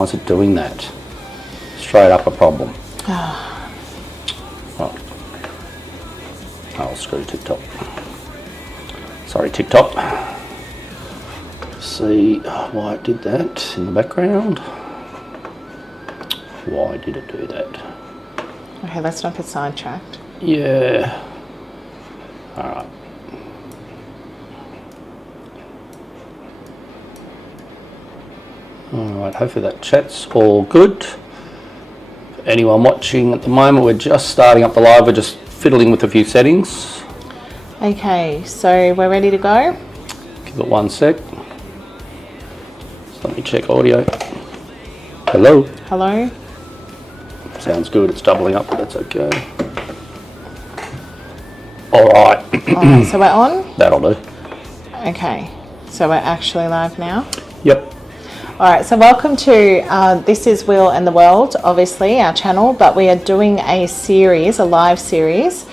Why is it doing that? Straight up a problem. Right. Oh, screw TikTok. Sorry, TikTok. See why it did that in the background. Why did it do that? Okay, let's not get sidetracked. Yeah. All right. Alright, hopefully that chat's all good. Anyone watching at the moment, we're just starting up the live, we're just fiddling with a few settings. Okay, so we're ready to go? Give it 1 sec. Just let me check audio. Hello? Hello? Sounds good, it's doubling up, but that's okay. Alright. Alright, so we're on? That'll do. Okay, so we're actually live now? Yep. Alright, so welcome to This is Will and the World, obviously, our channel, but we are doing a series, a live series,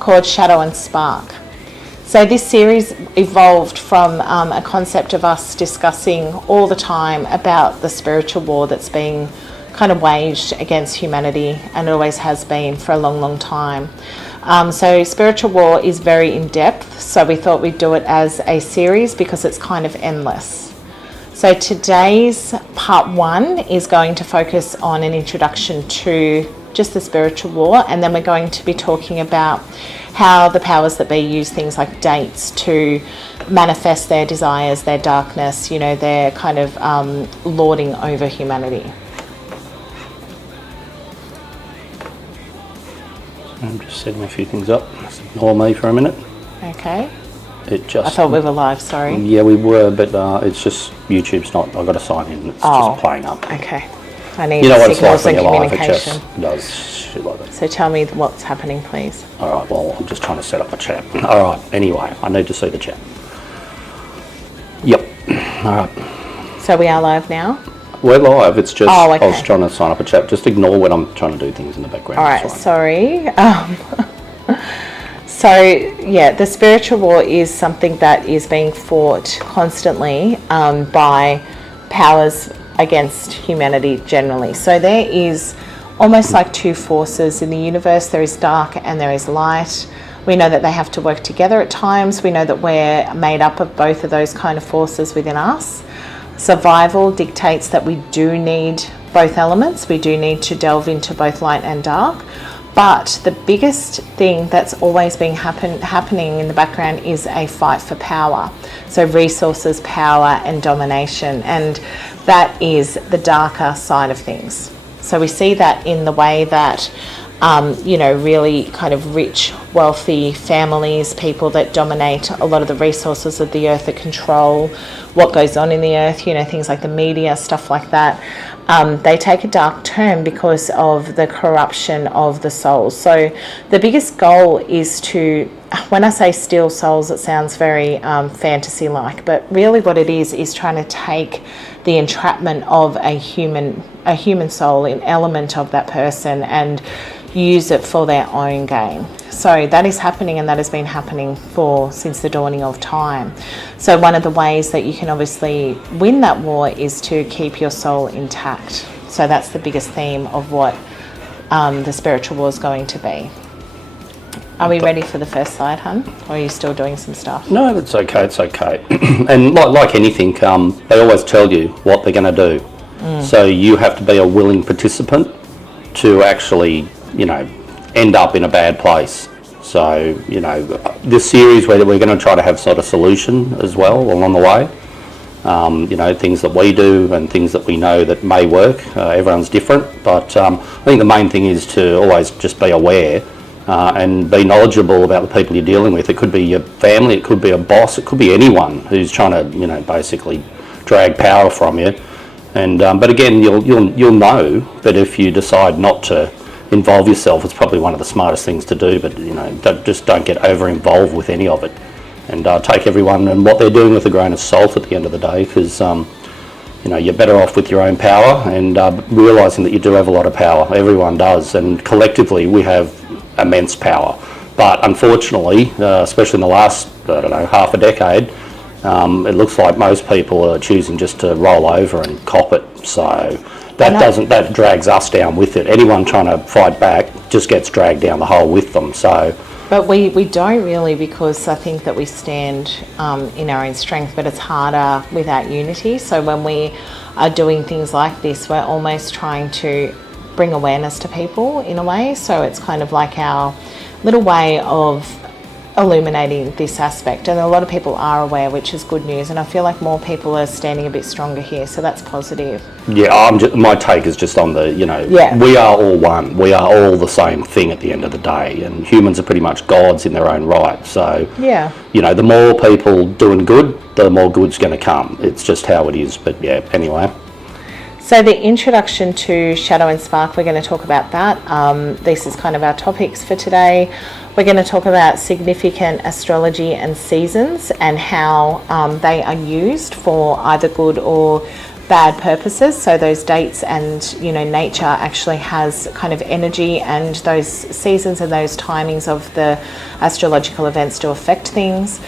called Shadow and Spark. So this series evolved from a concept of us discussing all the time about the spiritual war that's being kind of waged against humanity, and it always has been for a long, long time. So spiritual war is very in-depth, so we thought we'd do it as a series because it's kind of endless. So today's part 1 is going to focus on an introduction to just the spiritual war, and then we're going to be talking about how the powers that be use things like dates to manifest their desires, their darkness, you know, their kind of lording over humanity. I'm just setting a few things up. Just ignore me for a minute. Okay. It just. I thought we were live, sorry. Yeah, we were, but it's just YouTube's not. I've got to sign in. It's just playing up. Okay. I need You know what it's like signals when and you're live, it communication. just does shit like that. So tell me what's happening, please. All right, well, I'm just trying to set up a chat. All right, anyway, I need to see the chat. Yep. All right. So we are live now? We're live. It's just, Oh, okay. I was trying to sign up a chat. Just ignore when I'm trying to do things in the background. All right, It's fine. sorry. So, yeah, the spiritual war is something that is being fought constantly by powers against humanity generally. So there is almost like two forces in the universe. There is dark and there is light. We know that they have to work together at times. We know that we're made up of both of those kind of forces within us. Survival dictates that we do need both elements. We do need to delve into both light and dark. But the biggest thing that's always been happening in the background is a fight for power. So resources, power and domination. And that is the darker side of things. So we see that in the way that, you know, really kind of rich, wealthy families, people that dominate a lot of the resources of the earth, that control what goes on in the earth, you know, things like the media, stuff like that. They take a dark turn because of the corruption of the souls. So the biggest goal is to, when I say steal souls, it sounds very fantasy-like, but really what it is trying to take the entrapment of a human soul, an element of that person, and use it for their own gain. So that is happening, and that has been happening since the dawning of time. So one of the ways that you can obviously win that war is to keep your soul intact. So that's the biggest theme of what the spiritual war is going to be. Are we ready for the first slide, hun? Or are you still doing some stuff? No, it's okay, it's okay. And like anything, they always tell you what they're going to do. So you have to be a willing participant to actually, you know, end up in a bad place. So, you know, this series we're going to try to have sort of solution as well along the way. You know, things that we do and things that we know that may work. Everyone's different, but I think the main thing is to always just be aware and be knowledgeable about the people you're dealing with. It could be your family, it could be a boss, it could be anyone who's trying to, you know, basically drag power from you. And but again, you'll know that if you decide not to involve yourself, it's probably one of the smartest things to do. But you know, don't get over involved with any of it, and take everyone and what they're doing with a grain of salt at the end of the day, because you know, you're better off with your own power and realising that you do have a lot of power. Everyone does, and collectively we have immense power. But unfortunately, especially in the last, I don't know, half a decade, it looks like most people are choosing just to roll over and cop it. So that drags us down with it. Anyone trying to fight back just gets dragged down the hole with them. So, but we don't really, because I think that we stand in our own strength, but it's harder without unity. So when we are doing things like this, we're almost trying to bring awareness to people in a way. So it's kind of like our little way of illuminating this aspect, and a lot of people are aware, which is good news, and I feel like more people are standing a bit stronger here, so that's positive. Yeah, my take is just on the, we are all one. We are all the same thing at the end of the day, and humans are pretty much gods in their own right. So, the more people doing good, the more good's going to come. It's just how it is. But yeah, anyway. So the introduction to Shadow and Spark, we're going to talk about that. This is kind of our topics for today. We're going to talk about significant astrology and seasons and how they are used for either good or bad purposes. So those dates and, nature actually has kind of energy, and those seasons and those timings of the astrological events do affect things.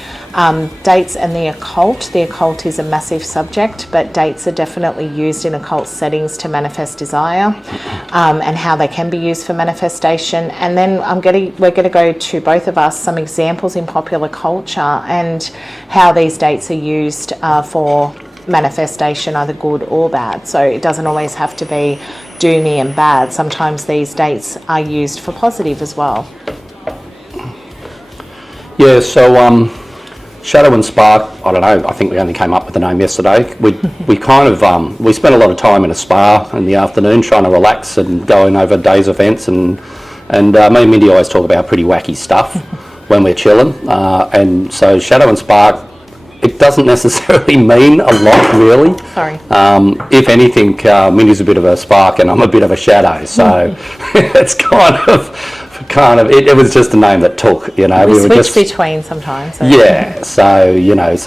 Dates and the occult. The occult is a massive subject, but dates are definitely used in occult settings to manifest desire, and how they can be used for manifestation. And then we're going to go to, both of us, some examples in popular culture and how these dates are used for manifestation, either good or bad. So it doesn't always have to be doomy and bad. Sometimes these dates are used for positive as well. Yeah, so Shadow and Spark, I don't know, I think we only came up with the name yesterday. We kind of, we spent a lot of time in a spa in the afternoon trying to relax and going over days events, and me and Mindy always talk about pretty wacky stuff when we're chilling. And so Shadow and Spark, it doesn't necessarily mean a lot, really. Sorry. If anything, Mindy's a bit of a spark and I'm a bit of a shadow, so it's kind of it was just a name that took, we were switch just between sometimes. So. Yeah, so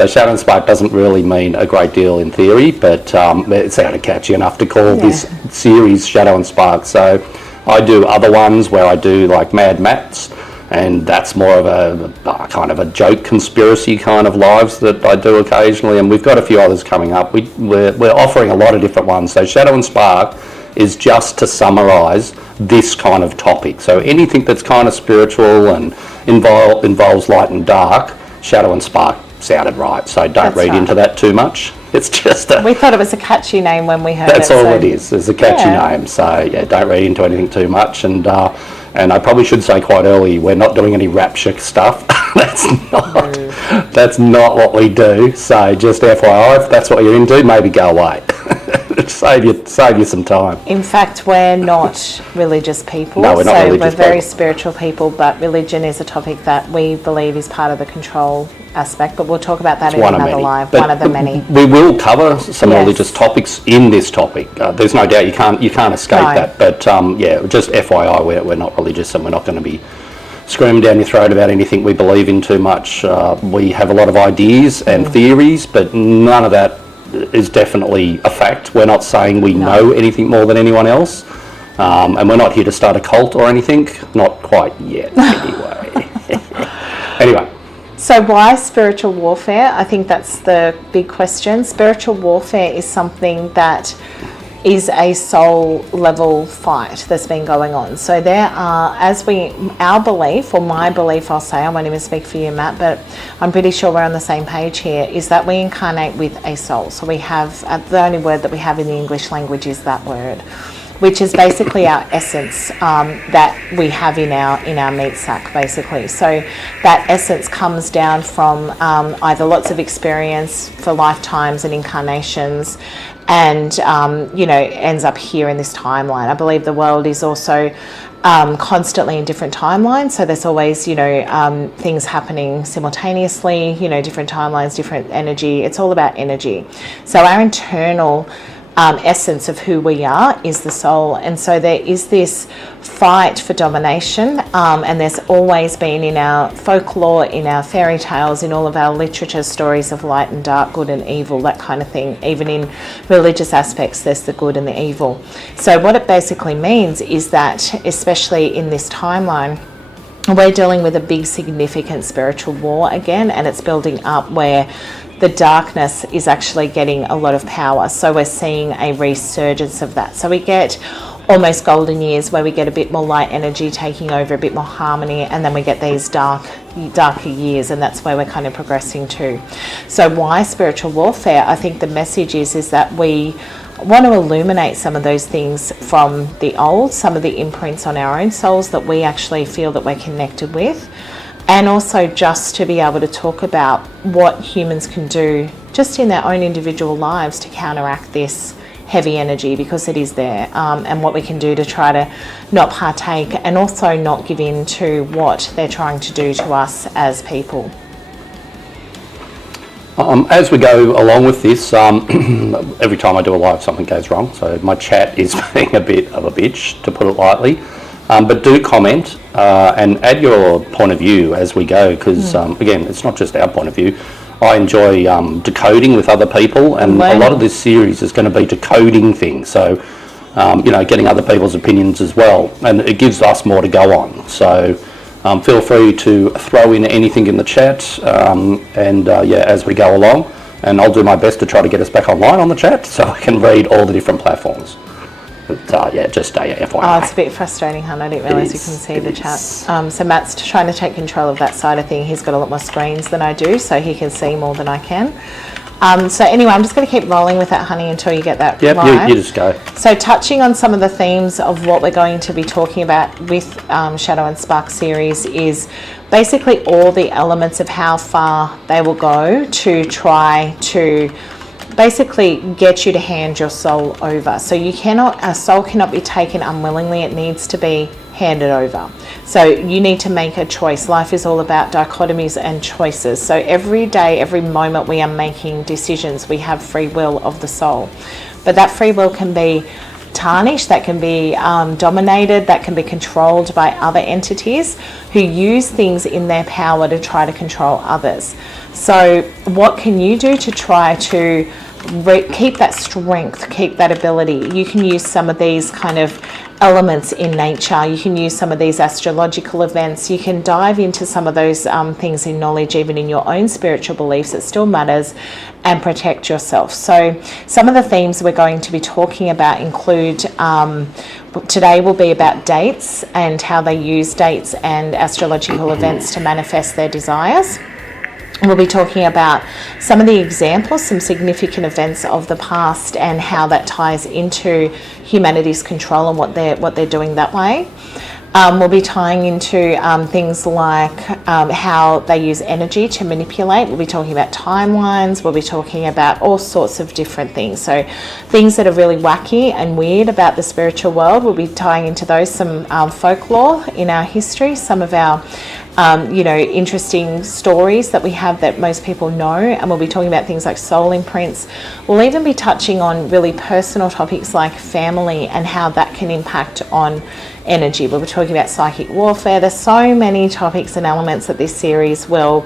Shadow and Spark doesn't really mean a great deal in theory, but it sounded catchy enough to call this series Shadow and Spark. So I do other ones where I do like Mad Mats, and that's more of a kind of a joke conspiracy kind of lives that I do occasionally, and we've got a few others coming up. We're offering a lot of different ones. So Shadow and Spark is just to summarise this kind of topic. So anything that's kind of spiritual and involves light and dark, Shadow and Spark sounded right. So don't read into that too much. It's just we thought it was a catchy name when we heard it. That's all it is. It's a catchy name. So yeah, don't read into anything too much. And I probably should say quite early, we're not doing any rapture stuff. That's not what we do. So just FYI, if that's what you're into, maybe go away. save you some time. In fact, we're not religious people. No, we're not religious people. We're very spiritual people, but religion is a topic that we believe is part of the control aspect, but we'll talk about that in another live, one of the many. We will cover some religious topics in this topic. There's no doubt you can't escape that, but just FYI, we're not religious, and we're not going to be screaming down your throat about anything we believe in too much. We have a lot of ideas and theories, but none of that is definitely a fact. We're not saying we know anything more than anyone else, and we're not here to start a cult or anything. Not quite yet, anyway. Anyway. So why spiritual warfare? I think that's the big question. Spiritual warfare is something that is a soul level fight that's been going on. So there are, our belief, or my belief I'll say, I won't even speak for you, Matt, but I'm pretty sure we're on the same page here, is that we incarnate with a soul. So we have, the only word that we have in the English language is that word, which is basically our essence that we have in our meat sack, basically. So that essence comes down from either lots of experience for lifetimes and incarnations, and ends up here in this timeline. I believe the world is also constantly in different timelines, so there's always things happening simultaneously, different timelines, different energy. It's all about energy. So our internal essence of who we are is the soul, and so there is this fight for domination, and there's always been in our folklore, in our fairy tales, in all of our literature, stories of light and dark, good and evil, that kind of thing. Even in religious aspects, there's the good and the evil. So what it basically means is that, especially in this timeline, we're dealing with a big significant spiritual war again, and it's building up where the darkness is actually getting a lot of power. So we're seeing a resurgence of that. So we get almost golden years where we get a bit more light energy taking over, a bit more harmony, and then we get these darker years, and that's where we're kind of progressing to. So why spiritual warfare? I think the message is that we want to illuminate some of those things from the old, some of the imprints on our own souls that we actually feel that we're connected with, and also just to be able to talk about what humans can do just in their own individual lives to counteract this heavy energy, because it is there, and what we can do to try to not partake and also not give in to what they're trying to do to us as people. As we go along with this, every time I do a live something goes wrong, so my chat is being a bit of a bitch, to put it lightly, but do comment and add your point of view as we go, because again, it's not just our point of view. I enjoy decoding with other people, and a lot of this series is going to be decoding things, so getting other people's opinions as well, and it gives us more to go on. So feel free to throw in anything in the chat, as we go along, and I'll do my best to try to get us back online on the chat so I can read all the different platforms. But just FYI. Oh, it's a bit frustrating, hun. I didn't realise you couldn't see the chat. So Matt's trying to take control of that side of thing. He's got a lot more screens than I do, so he can see more than I can. So anyway, I'm just going to keep rolling with that, honey, until you get that live. You just go. So touching on some of the themes of what we're going to be talking about with Shadow and Spark series is basically all the elements of how far they will go to try to basically get you to hand your soul over. So a soul cannot be taken unwillingly. It needs to be handed over. So you need to make a choice. Life is all about dichotomies and choices. So every day, every moment we are making decisions, we have free will of the soul. But that free will can be tarnished, that can be dominated, that can be controlled by other entities who use things in their power to try to control others. So what can you do to try to keep that strength, keep that ability? You can use some of these kind of elements in nature. You can use some of these astrological events. You can dive into some of those things in knowledge, even in your own spiritual beliefs. It still matters, and protect yourself. So some of the themes we're going to be talking about include, today will be about dates and how they use dates and astrological events to manifest their desires. We'll be talking about some of the examples, some significant events of the past, and how that ties into humanity's control and what they're doing that way. We'll be tying into things like how they use energy to manipulate. We'll be talking about timelines. We'll be talking about all sorts of different things. So things that are really wacky and weird about the spiritual world. We'll be tying into those, some folklore in our history, some of our interesting stories that we have that most people know, and we'll be talking about things like soul imprints. We'll even be touching on really personal topics like family and how that can impact on energy. We'll be talking about psychic warfare. There's so many topics and elements that this series will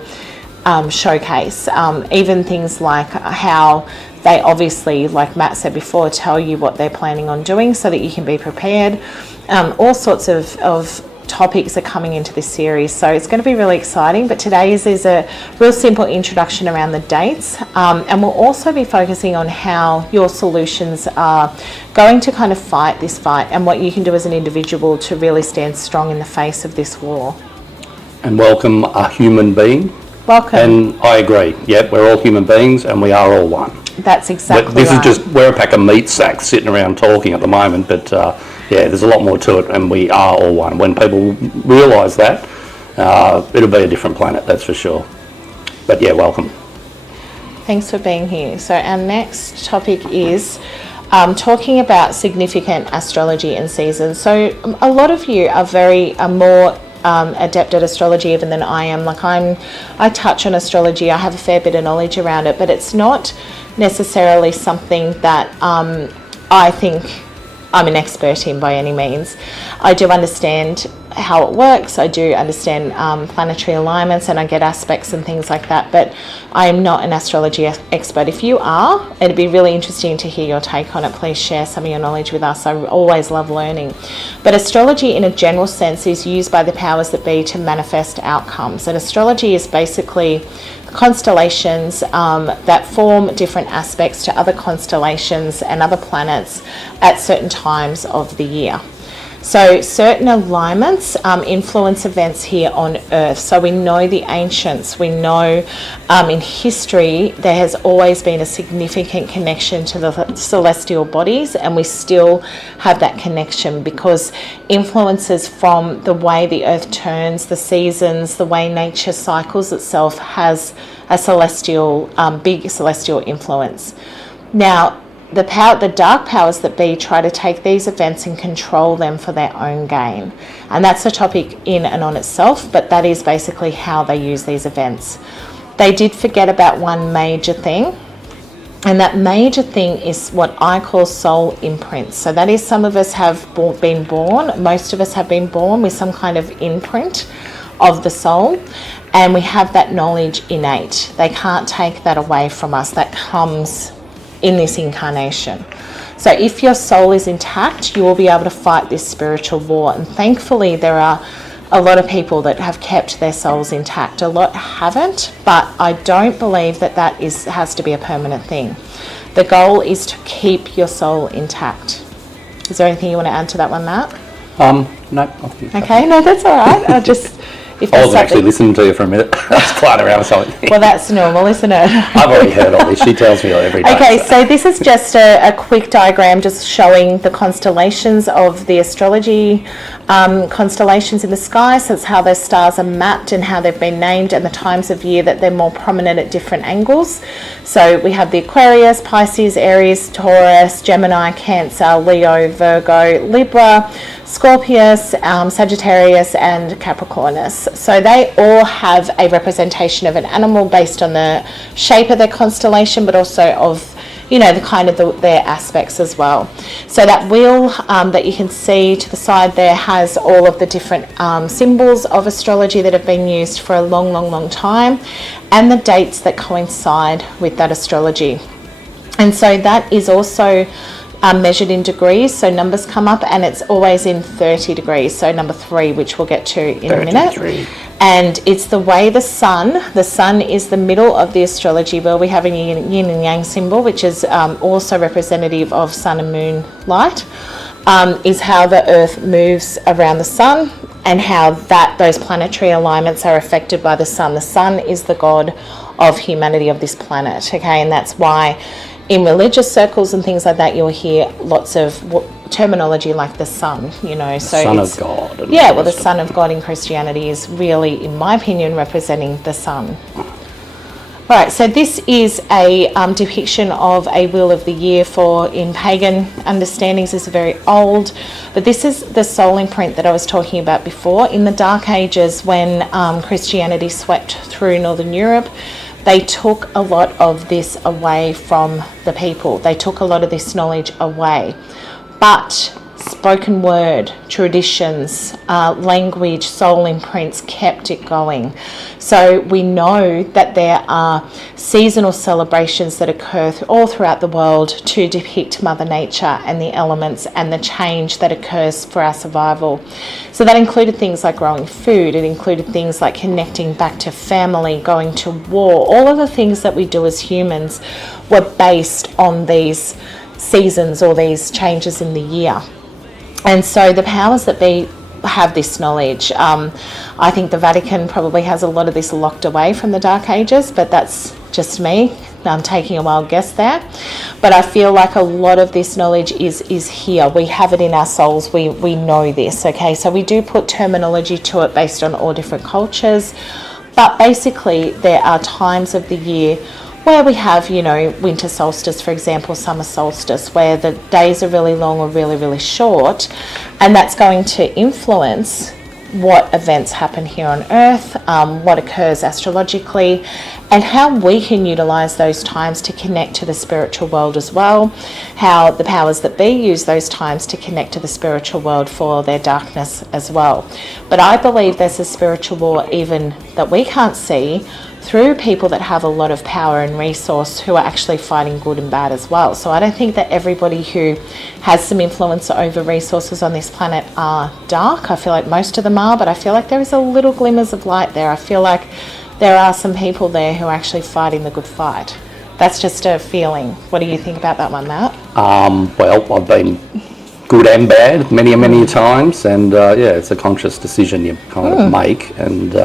showcase. Even things like how they obviously, like Matt said before, tell you what they're planning on doing so that you can be prepared. All sorts of topics are coming into this series, so it's going to be really exciting. But today is a real simple introduction around the dates, and we'll also be focusing on how your solutions are going to kind of fight this fight, and what you can do as an individual to really stand strong in the face of this war. And welcome a human being. Welcome. And I agree. Yep, we're all human beings and we are all one. That's exactly this right. is just, we're a pack of meat sacks sitting around talking at the moment, but there's a lot more to it, and we are all one. When people realise that, it'll be a different planet, that's for sure. But yeah, welcome. Thanks for being here. So our next topic is talking about significant astrology and seasons. So a lot of you are more adept at astrology even than I am. I touch on astrology. I have a fair bit of knowledge around it, but it's not necessarily something that I think I'm an expert in by any means. I do understand how it works. I do understand planetary alignments, and I get aspects and things like that, but I am not an astrology expert. If you are, it'd be really interesting to hear your take on it. Please share some of your knowledge with us. I always love learning. But astrology in a general sense is used by the powers that be to manifest outcomes. And astrology is basically constellations that form different aspects to other constellations and other planets at certain times of the year. So certain alignments influence events here on Earth. So we know the ancients, we know in history there has always been a significant connection to the celestial bodies, and we still have that connection because influences from the way the Earth turns, the seasons, the way nature cycles itself has a celestial, big celestial influence. Now, the dark powers that be try to take these events and control them for their own gain. And that's a topic in and on itself, but that is basically how they use these events. They did forget about one major thing, and that major thing is what I call soul imprints. So that is, some of us have been born, most of us have been born with some kind of imprint of the soul, and we have that knowledge innate. They can't take that away from us. That comes in this incarnation. So if your soul is intact, you will be able to fight this spiritual war. And thankfully there are a lot of people that have kept their souls intact. A lot haven't, but I don't believe that has to be a permanent thing. The goal is to keep your soul intact. Is there anything you want to add to that one, Matt? No, I think Okay, no, that's all right. I was actually listening to you for a minute. I was playing around with something. Well, that's normal, isn't it? I've already heard all this. She tells me every day. Okay, so this is just a quick diagram just showing the constellations of the astrology constellations in the sky. So it's how those stars are mapped and how they've been named, and the times of year that they're more prominent at different angles. So we have the Aquarius, Pisces, Aries, Taurus, Gemini, Cancer, Leo, Virgo, Libra, Scorpius, Sagittarius, and Capricornus. So they all have a representation of an animal based on the shape of their constellation, but also of, the kind of their aspects as well. So that wheel that you can see to the side there has all of the different symbols of astrology that have been used for a long, long, long time, and the dates that coincide with that astrology. And so that is also measured in degrees, so numbers come up, and it's always in 30 degrees, so number 3, which we'll get to in a minute. And it's the way the sun is the middle of the astrology wheel. We have a yin and yang symbol, which is also representative of sun and moon light, is how the earth moves around the sun, and how those planetary alignments are affected by the sun. The sun is the god of humanity, of this planet, okay? And that's why in religious circles and things like that, you'll hear lots of terminology like the sun, So Son of God. Yeah, well, the Son of God in Christianity is really, in my opinion, representing the sun. All right, so this is a depiction of a wheel of the year in pagan understandings. This is very old, but this is the soul imprint that I was talking about before. In the Dark Ages, when Christianity swept through Northern Europe, they took a lot of this away from the people. They took a lot of this knowledge away. But spoken word, traditions, language, soul imprints kept it going. So we know that there are seasonal celebrations that occur all throughout the world to depict Mother Nature and the elements and the change that occurs for our survival. So that included things like growing food, it included things like connecting back to family, going to war. All of the things that we do as humans were based on these seasons or these changes in the year. And so the powers that be have this knowledge. I think the Vatican probably has a lot of this locked away from the Dark Ages, but that's just me. I'm taking a wild guess there. But I feel like a lot of this knowledge is here. We have it in our souls. We know this, okay? So we do put terminology to it based on all different cultures. But basically, there are times of the year where we have, winter solstice, for example, summer solstice, where the days are really long or really, really short, and that's going to influence what events happen here on Earth, what occurs astrologically, and how we can utilize those times to connect to the spiritual world as well, how the powers that be use those times to connect to the spiritual world for their darkness as well. But I believe there's a spiritual war even that we can't see through people that have a lot of power and resource who are actually fighting good and bad as well. So I don't think that everybody who has some influence over resources on this planet are dark. I feel like most of them are, but I feel like there is a little glimmers of light there. I feel like there are some people there who are actually fighting the good fight. That's just a feeling. What do you think about that one, Matt? Well, I've been good and bad many times, and it's a conscious decision you kind of make, and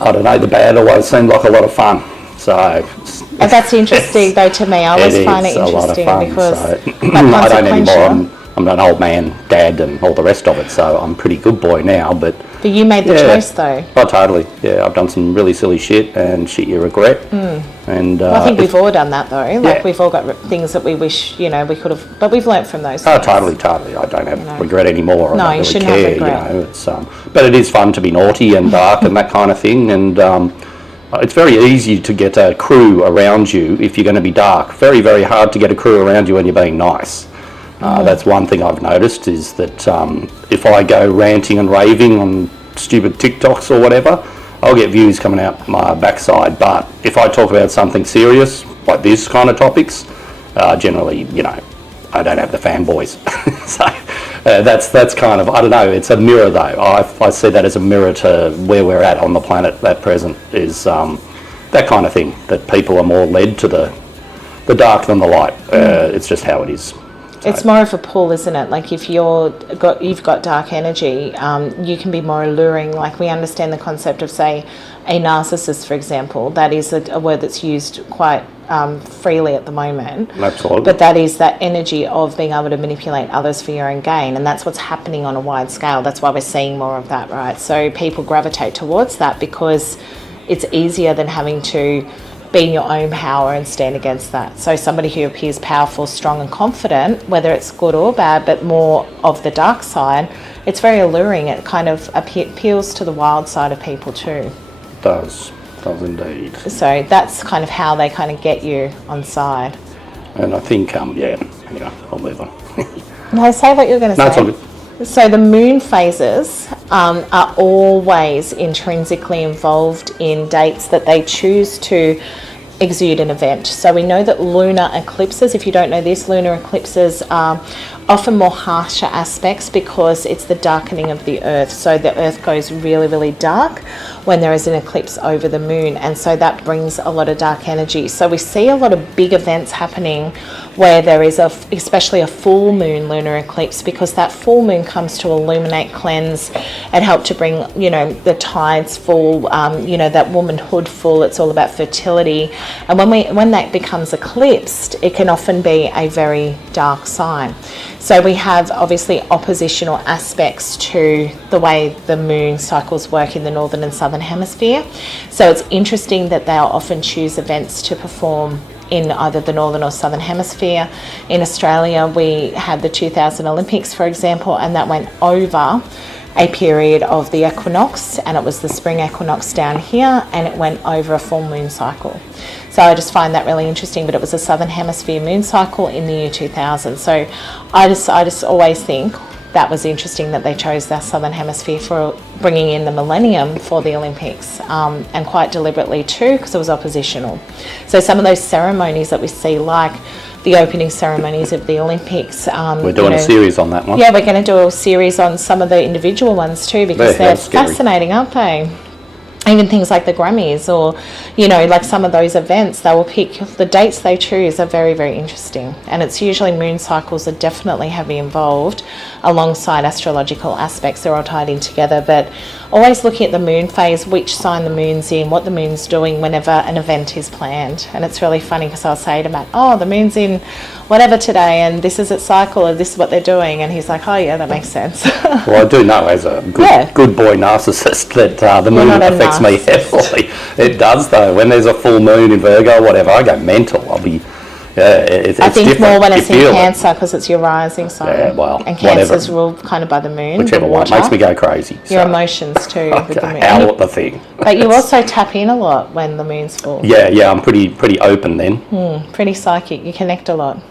I don't know, the bad always seemed like a lot of fun. So that's interesting though to me. I always find it interesting because I don't anymore. I'm an old man, dad, and all the rest of it. So I'm a pretty good boy now. But you made the choice though. Oh, totally. Yeah, I've done some really silly shit and shit you regret. And I think we've all done that though. Like we've all got things that we wish we could have, but we've learnt from those. Oh, totally. I don't have regret anymore. No, you shouldn't have regret. It's but it is fun to be naughty and dark and that kind of thing. And it's very easy to get a crew around you if you're going to be dark. Very, very hard to get a crew around you when you're being nice. That's one thing I've noticed is that if I go ranting and raving on stupid TikToks or whatever, I'll get views coming out my backside. But if I talk about something serious, like this kind of topics, generally, I don't have the fanboys. So that's kind of, I don't know, it's a mirror though. I see that as a mirror to where we're at on the planet at present is that kind of thing, that people are more led to the dark than the light. It's just how it is. So. It's more of a pull, isn't it? Like if you've got dark energy, you can be more alluring. Like we understand the concept of, say, a narcissist, for example. That is a word that's used quite freely at the moment. Absolutely. But that is that energy of being able to manipulate others for your own gain, and that's what's happening on a wide scale. That's why we're seeing more of that, right? So people gravitate towards that because it's easier than having to be in your own power and stand against that. So somebody who appears powerful, strong and confident, whether it's good or bad, but more of the dark side, it's very alluring. It kind of appeals to the wild side of people too. It does indeed. So that's kind of how they kind of get you on side. And I think, I'll move on. No, say what you're going to say. No, it's all good. So the moon phases are always intrinsically involved in dates that they choose to exude an event. So we know that lunar eclipses, if you don't know this, lunar eclipses are often more harsher aspects because it's the darkening of the earth. So the earth goes really, really dark when there is an eclipse over the moon, and so that brings a lot of dark energy. So we see a lot of big events happening where there is especially a full moon lunar eclipse, because that full moon comes to illuminate, cleanse, and help to bring, the tides full, that womanhood full. It's all about fertility. And when that becomes eclipsed, it can often be a very dark sign. So we have obviously oppositional aspects to the way the moon cycles work in the northern and southern hemisphere. So it's interesting that they'll often choose events to perform in either the northern or southern hemisphere. In Australia, we had the 2000 Olympics, for example, and that went over a period of the equinox, and it was the spring equinox down here, and it went over a full moon cycle. So I just find that really interesting, but it was a southern hemisphere moon cycle in the year 2000. So I just always think that was interesting that they chose the southern hemisphere for bringing in the millennium for the Olympics, and quite deliberately too, because it was oppositional. So some of those ceremonies that we see, like the opening ceremonies of the Olympics. We're doing a series on that one. Yeah, we're going to do a series on some of the individual ones too, because they're fascinating, aren't they? Even things like the Grammys or, like some of those events, they will pick the dates they choose are very, very interesting. And it's usually moon cycles are definitely heavily involved alongside astrological aspects. They're all tied in together. But always looking at the moon phase, which sign the moon's in, what the moon's doing whenever an event is planned. And it's really funny because I'll say to Matt, the moon's in whatever today and this is its cycle or this is what they're doing. And he's like, oh yeah, that makes sense. Well, I do know as a good boy narcissist that the moon affects me heavily. It does though. When there's a full moon in Virgo or whatever, I go mental. It's I think different. more when You it's in feel it. Cancer because it's your rising sign. Yeah, well, and whatever. Cancer's ruled kind of by the moon. Whichever the one water. makes me go crazy. Your so. emotions too with the Okay, moon. howl at the thing. But you also tap in a lot when the moon's full. Yeah, I'm pretty open then. Pretty psychic. You connect a lot.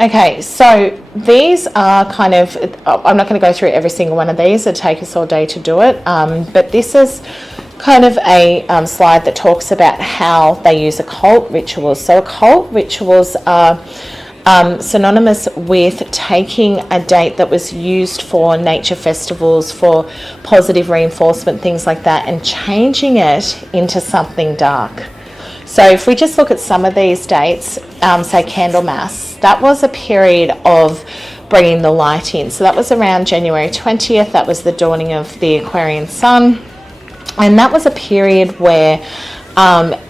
Okay, so these are kind of, I'm not going to go through every single one of these. It'd take us all day to do it. But this is kind of a slide that talks about how they use occult rituals. So occult rituals are synonymous with taking a date that was used for nature festivals, for positive reinforcement, things like that, and changing it into something dark. So if we just look at some of these dates, say Candlemas, that was a period of bringing the light in. So that was around January 20th. That was the dawning of the Aquarian sun. And that was a period where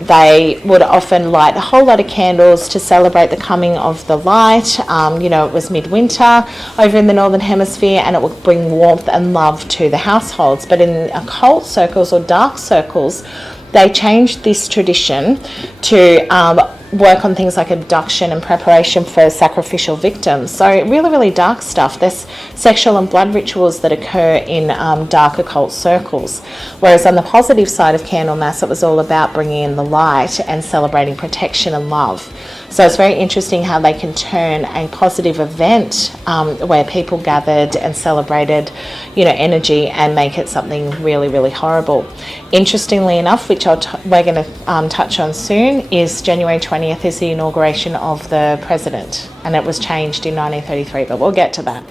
they would often light a whole lot of candles to celebrate the coming of the light. It was midwinter over in the Northern Hemisphere, and it would bring warmth and love to the households. But in occult circles or dark circles, they changed this tradition to work on things like abduction and preparation for sacrificial victims. So really, really dark stuff. There's sexual and blood rituals that occur in dark occult circles. Whereas on the positive side of Candlemas, it was all about bringing in the light and celebrating protection and love. So it's very interesting how they can turn a positive event where people gathered and celebrated, energy, and make it something really, really horrible. Interestingly enough, which we're going to touch on soon, is January 20th is the inauguration of the president, and it was changed in 1933, but we'll get to that.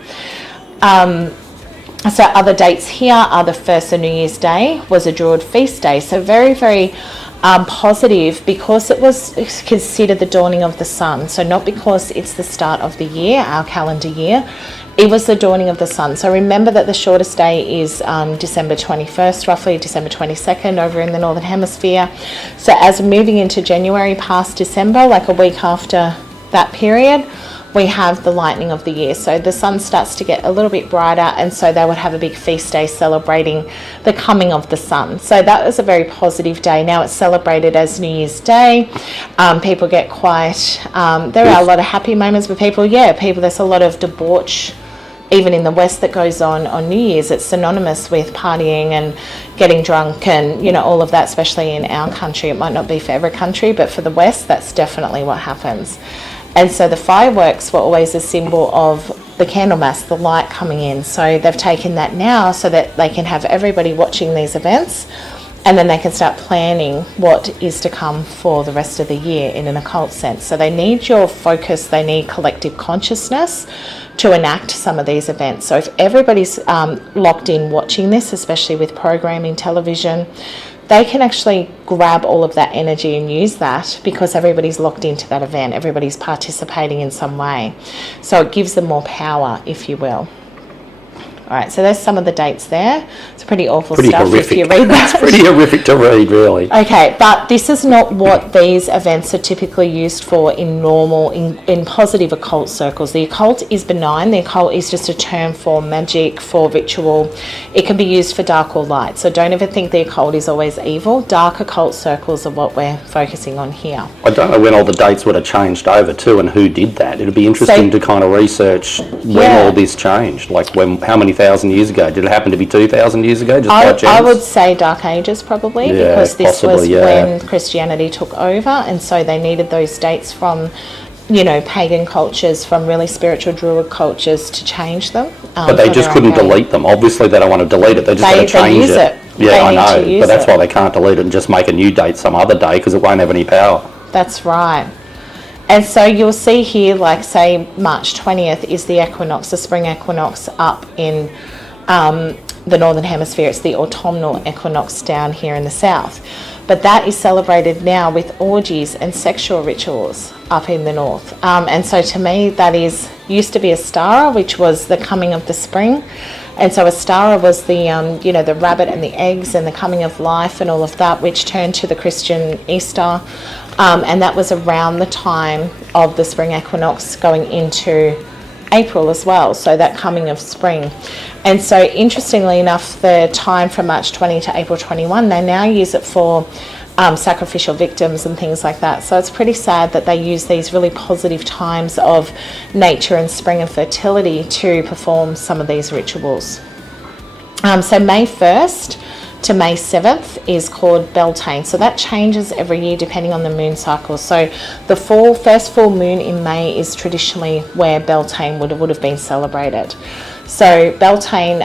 So other dates here are the first of New Year's Day was a Druid feast day. So very, very positive because it was considered the dawning of the sun. So not because it's the start of the year, our calendar year, it was the dawning of the sun. So remember that the shortest day is December 21st, roughly December 22nd over in the Northern Hemisphere. So as we're moving into January past December, like a week after that period, we have the lightening of the year. So the sun starts to get a little bit brighter, and so they would have a big feast day celebrating the coming of the sun. So that was a very positive day. Now it's celebrated as New Year's Day. People get quite, there are a lot of happy moments with people. There's a lot of debauch even in the West that goes on New Year's. It's synonymous with partying and getting drunk and, all of that, especially in our country. It might not be for every country, but for the West, that's definitely what happens. And so the fireworks were always a symbol of the Candlemas, the light coming in. So they've taken that now so that they can have everybody watching these events, and then they can start planning what is to come for the rest of the year in an occult sense. So they need your focus, they need collective consciousness to enact some of these events. So if everybody's locked in watching this, especially with programming, television, they can actually grab all of that energy and use that because everybody's locked into that event, everybody's participating in some way. So it gives them more power, if you will. All right, so there's some of the dates there. It's pretty awful stuff horrific. if you read that. It's pretty horrific to read, really. Okay, but this is not what these events are typically used for in normal, in positive occult circles. The occult is benign. The occult is just a term for magic, for ritual. It can be used for dark or light. So don't ever think the occult is always evil. Dark occult circles are what we're focusing on here. I don't know when all the dates would have changed over to and who did that. It'd be interesting to kind of research when all this changed. Like how many thousand years ago? Did it happen to be 2,000 years ago? Just by chance? I would say Dark Ages probably, because this was when Christianity took over, and so they needed those dates from, pagan cultures, from really spiritual Druid cultures to change them. But they just couldn't delete them. Obviously, they don't want to delete it. They just got to change it. Yeah, I know. But that's why they can't delete it and just make a new date some other day because it won't have any power. That's right. And so you'll see here, like say March 20th is the equinox, the spring equinox up in the Northern Hemisphere. It's the autumnal equinox down here in the south. But that is celebrated now with orgies and sexual rituals up in the north. And so to me, that used to be Ostara, which was the coming of the spring. And so Ostara was the, the rabbit and the eggs and the coming of life and all of that, which turned to the Christian Easter. And that was around the time of the spring equinox going into April as well, so that coming of spring. And so interestingly enough, the time from March 20 to April 21, they now use it for sacrificial victims and things like that. So it's pretty sad that they use these really positive times of nature and spring and fertility to perform some of these rituals. So May 1st to May 7th is called Beltane. So that changes every year depending on the moon cycle. So the first full moon in May is traditionally where Beltane would have been celebrated. So Beltane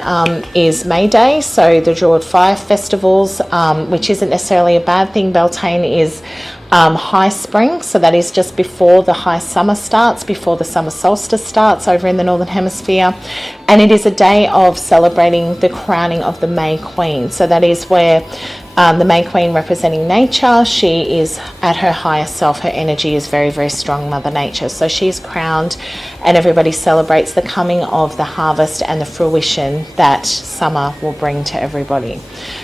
is May Day, so the Druid Fire Festivals, which isn't necessarily a bad thing. Beltane is high spring, so that is just before the high summer starts, before the summer solstice starts over in the Northern Hemisphere. And it is a day of celebrating the crowning of the May Queen. So that is where the May Queen representing nature, she is at her highest self. Her energy is very, very strong, Mother Nature. So she's crowned and everybody celebrates the coming of the harvest and the fruition that summer will bring to everybody.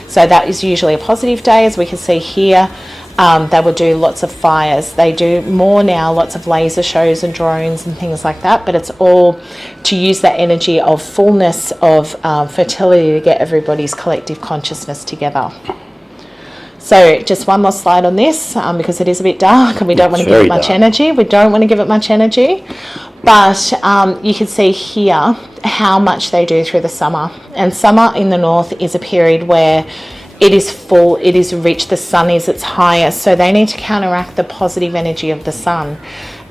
So that is usually a positive day, as we can see here. They will do lots of fires. They do more now, lots of laser shows and drones and things like that, but it's all to use that energy of fullness of fertility to get everybody's collective consciousness together. So just one more slide on this because it is a bit dark and we don't want to give it much energy. We don't want to give it much energy, but you can see here how much they do through the summer. And summer in the north is a period where it is full, it is rich, the sun is its highest, so they need to counteract the positive energy of the sun.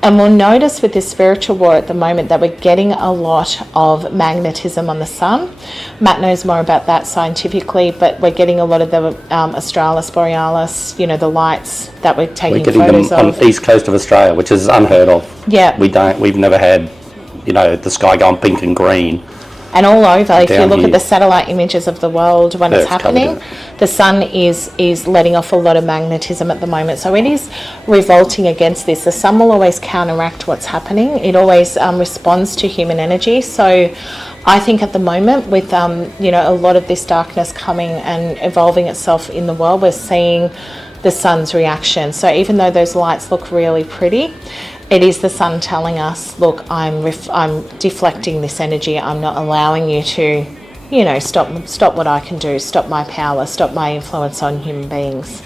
And we'll notice with this spiritual war at the moment that we're getting a lot of magnetism on the sun. Matt knows more about that scientifically, but we're getting a lot of the Australis Borealis, you know, the lights that we're taking photos of. We're getting them on the east coast of Australia, which is unheard of. Yeah. We've never had, you know, the sky going pink and green. And all over, if you look at the satellite images of the world when it's happening, the sun is letting off a lot of magnetism at the moment. So it is revolting against this. The sun will always counteract what's happening. It always responds to human energy. So I think at the moment with, you know, a lot of this darkness coming and evolving itself in the world, we're seeing the sun's reaction. So even though those lights look really pretty, it is the sun telling us, look, I'm deflecting this energy. I'm not allowing you to, you know, stop what I can do, stop my power, stop my influence on human beings.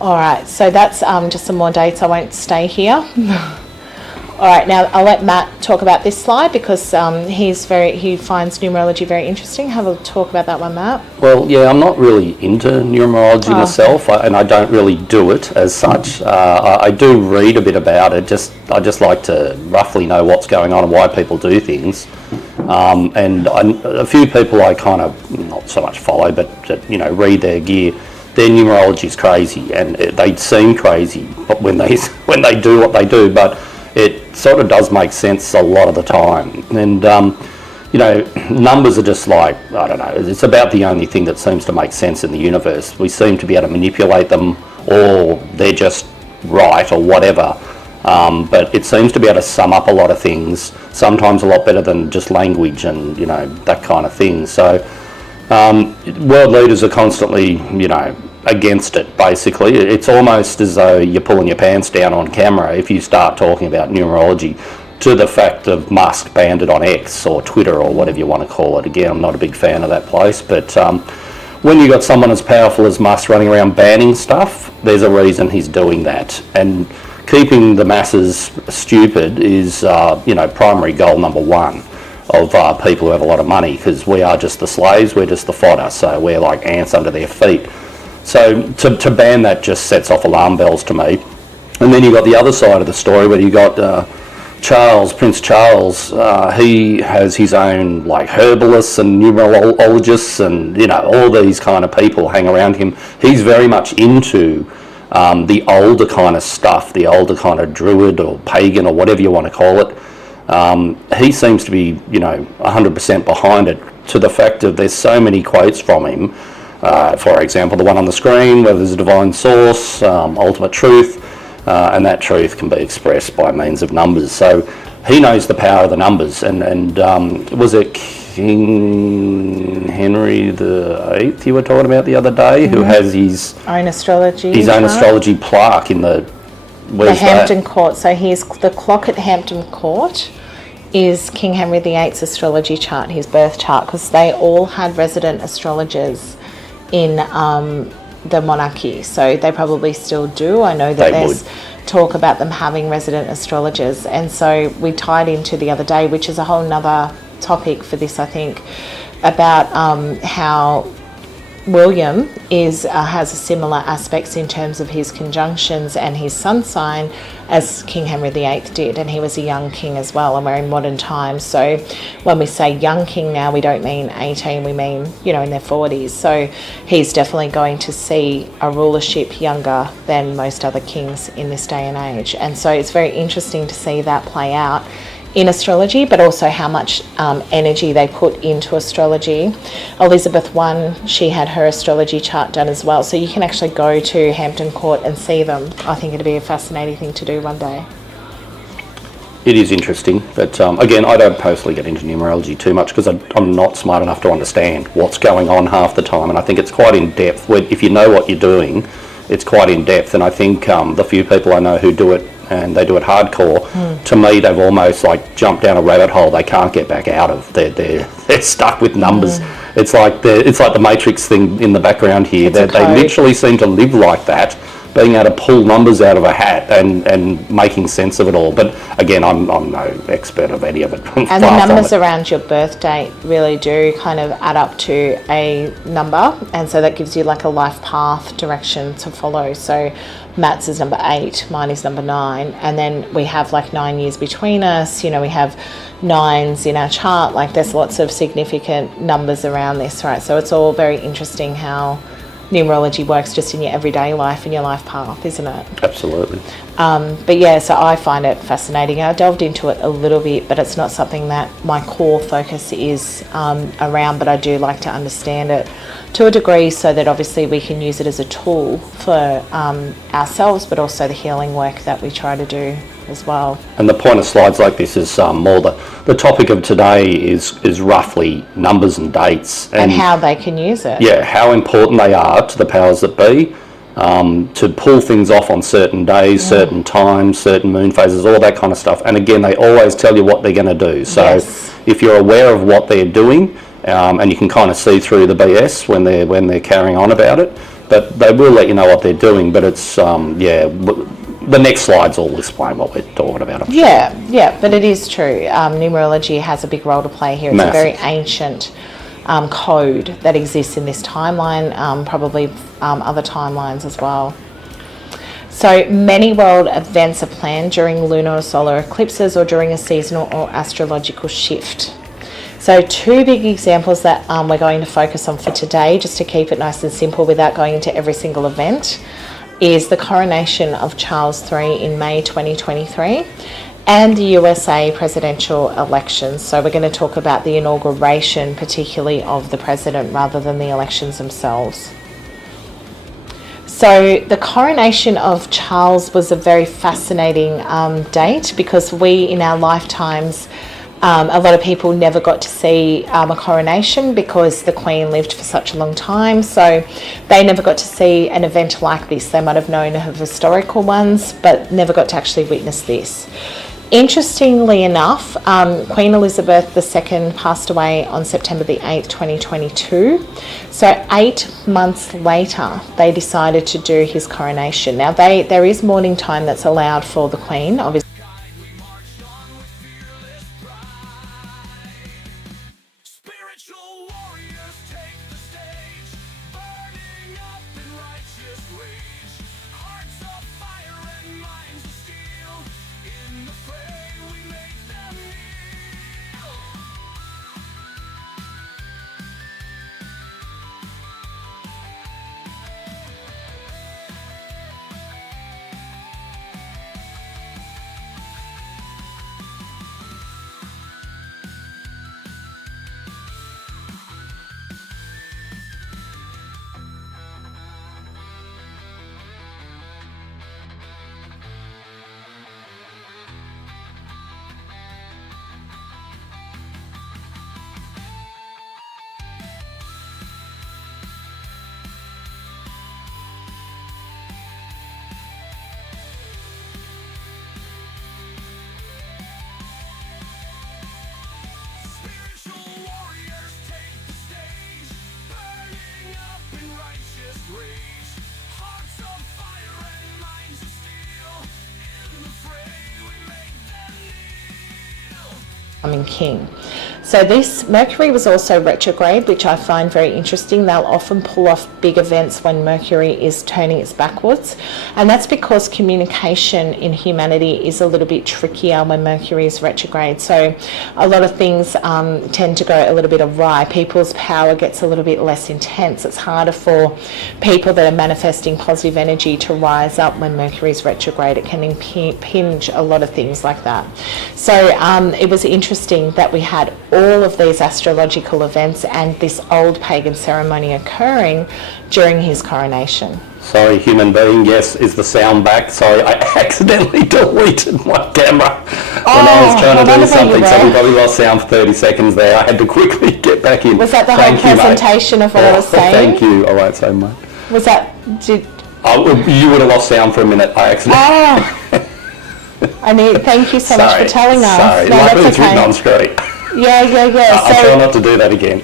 All right, so that's just some more dates. I won't stay here. All right, now I'll let Matt talk about this slide because he finds numerology very interesting. Have a talk about that one, Matt. Well, yeah, I'm not really into numerology myself, and I don't really do it as such. I do read a bit about it. I just like to roughly know what's going on and why people do things. And a few people I kind of not so much follow, but you know, read their gear. Their numerology is crazy, and they seem crazy when they do what they do, but it sort of does make sense a lot of the time. And, you know, numbers are just like, I don't know, it's about the only thing that seems to make sense in the universe. We seem to be able to manipulate them, or they're just right, or whatever. But it seems to be able to sum up a lot of things, sometimes a lot better than just language and, you know, that kind of thing. So world leaders are constantly, you know, against it, basically. It's almost as though you're pulling your pants down on camera if you start talking about numerology, to the fact of Musk banned it on X or Twitter or whatever you want to call it. Again, I'm not a big fan of that place, but when you've got someone as powerful as Musk running around banning stuff, there's a reason he's doing that. And keeping the masses stupid is, you know, primary goal number one of people who have a lot of money, because we are just the slaves, we're just the fodder, so we're like ants under their feet. So to ban that just sets off alarm bells to me. And then you've got the other side of the story where you've got Prince Charles. He has his own like herbalists and numerologists and, you know, all these kind of people hang around him. He's very much into the older kind of stuff, the older kind of druid or pagan or whatever you want to call it. He seems to be, you know, 100% behind it, to the fact that there's so many quotes from him. For example, the one on the screen where there's a divine source, ultimate truth, and that truth can be expressed by means of numbers. So he knows the power of the numbers. And was it King Henry VIII you were talking about the other day, who has his own astrology plaque in the Hampton Court. So the clock at Hampton Court is King Henry VIII's astrology chart, his birth chart, because they all had resident astrologers in the monarchy. So they probably still do. I know that They there's would. talk about them having resident astrologers. And so we tied into the other day, which is a whole nother topic for this, I think, about how William has a similar aspects in terms of his conjunctions and his sun sign as King Henry VIII did, and he was a young king as well, and we're in modern times. So when we say young king now, we don't mean 18, we mean, in their 40s. So he's definitely going to see a rulership younger than most other kings in this day and age. And so it's very interesting to see that play out in astrology, but also how much energy they put into astrology. Elizabeth I, she had her astrology chart done as well, so you can actually go to Hampton Court and see them. I think it'd be a fascinating thing to do one day. It is interesting, but again, I don't personally get into numerology too much because I'm not smart enough to understand what's going on half the time, and I think it's quite in depth. If you know what you're doing, it's quite in depth, and I think the few people I know who do it, and they do it hardcore, to me they've almost like jumped down a rabbit hole they can't get back out of. They're stuck with numbers. It's like the Matrix thing in the background here. They literally seem to live like that, being able to pull numbers out of a hat and making sense of it all. But again, I'm no expert of any of it. And the numbers around your birth date really do kind of add up to a number, and so that gives you like a life path direction to follow. So Matt's is number 8, mine is number 9, and then we have like 9 years between us. We have 9s in our chart. Like there's lots of significant numbers around this, right? So it's all very interesting how numerology works just in your everyday life and your life path, isn't it? Absolutely. But yeah, so I find it fascinating. I delved into it a little bit, but it's not something that my core focus is around, but I do like to understand it to a degree so that obviously we can use it as a tool for ourselves, but also the healing work that we try to do as well. And the point of slides like this is more the topic of today is roughly numbers and dates. And how they can use it. Yeah, how important they are to the powers that be, to pull things off on certain days, certain times, certain moon phases, all that kind of stuff. And again, they always tell you what they're going to do. So if you're aware of what they're doing, and you can kind of see through the BS when they're carrying on about it, but they will let you know what they're doing. But it's the next slides all explain what we're talking about. Yeah, but it is true. Numerology has a big role to play here. It's a very ancient code that exists in this timeline, probably other timelines as well. So many world events are planned during lunar or solar eclipses or during a seasonal or astrological shift. So 2 big examples that we're going to focus on for today, just to keep it nice and simple without going into every single event, is the coronation of Charles III in May 2023 and the USA presidential elections. So we're going to talk about the inauguration particularly of the president rather than the elections themselves. So the coronation of Charles was a very fascinating date because we in our lifetimes, a lot of people never got to see a coronation because the Queen lived for such a long time, so they never got to see an event like this. They might have known of historical ones, but never got to actually witness this. Interestingly enough, Queen Elizabeth II passed away on September the 8th, 2022. So 8 months later, they decided to do his coronation. Now, there is mourning time that's allowed for the Queen, obviously. becoming king. So this Mercury was also retrograde, which I find very interesting. They'll often pull off big events when Mercury is turning its backwards, and that's because communication in humanity is a little bit trickier when Mercury is retrograde. So a lot of things tend to go a little bit awry. People's power gets a little bit less intense. It's harder for people that are manifesting positive energy to rise up when Mercury is retrograde. It can impinge a lot of things like that. So it was interesting that we had all of these astrological events and this old pagan ceremony occurring during his coronation. Sorry, human being, yes, is the sound back? Sorry, I accidentally deleted my camera when I was trying to do something, so we probably lost sound for 30 seconds there. I had to quickly get back in. Was that the whole presentation of what I was saying? Thank you. I won't say much. Was that... You would have lost sound for a minute. I accidentally... Thank you so much for telling us. Sorry, no, luckily that's it's written on screen. Yeah. I'll try not to do that again.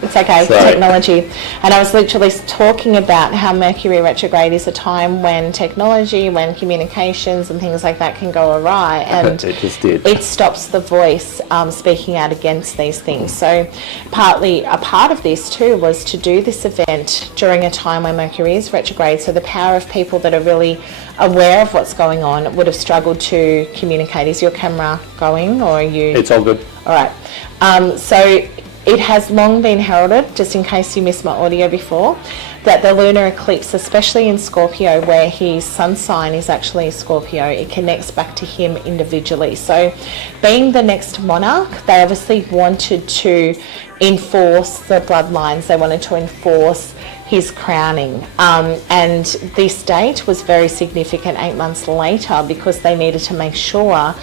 It's okay, technology. And I was literally talking about how Mercury retrograde is a time when technology, when communications and things like that can go awry, and it just did. It stops the voice speaking out against these things. So partly a part of this too was to do this event during a time when Mercury is retrograde, so the power of people that are really aware of what's going on would have struggled to communicate. Is your camera going, or are you... It's all good. All right. So it has long been heralded, just in case you missed my audio before, that the lunar eclipse, especially in Scorpio, where his sun sign is actually Scorpio, it connects back to him individually. So being the next monarch, they obviously wanted to enforce the bloodlines. They wanted to enforce his crowning. And this date was very significant 8 months later, because they needed to make sure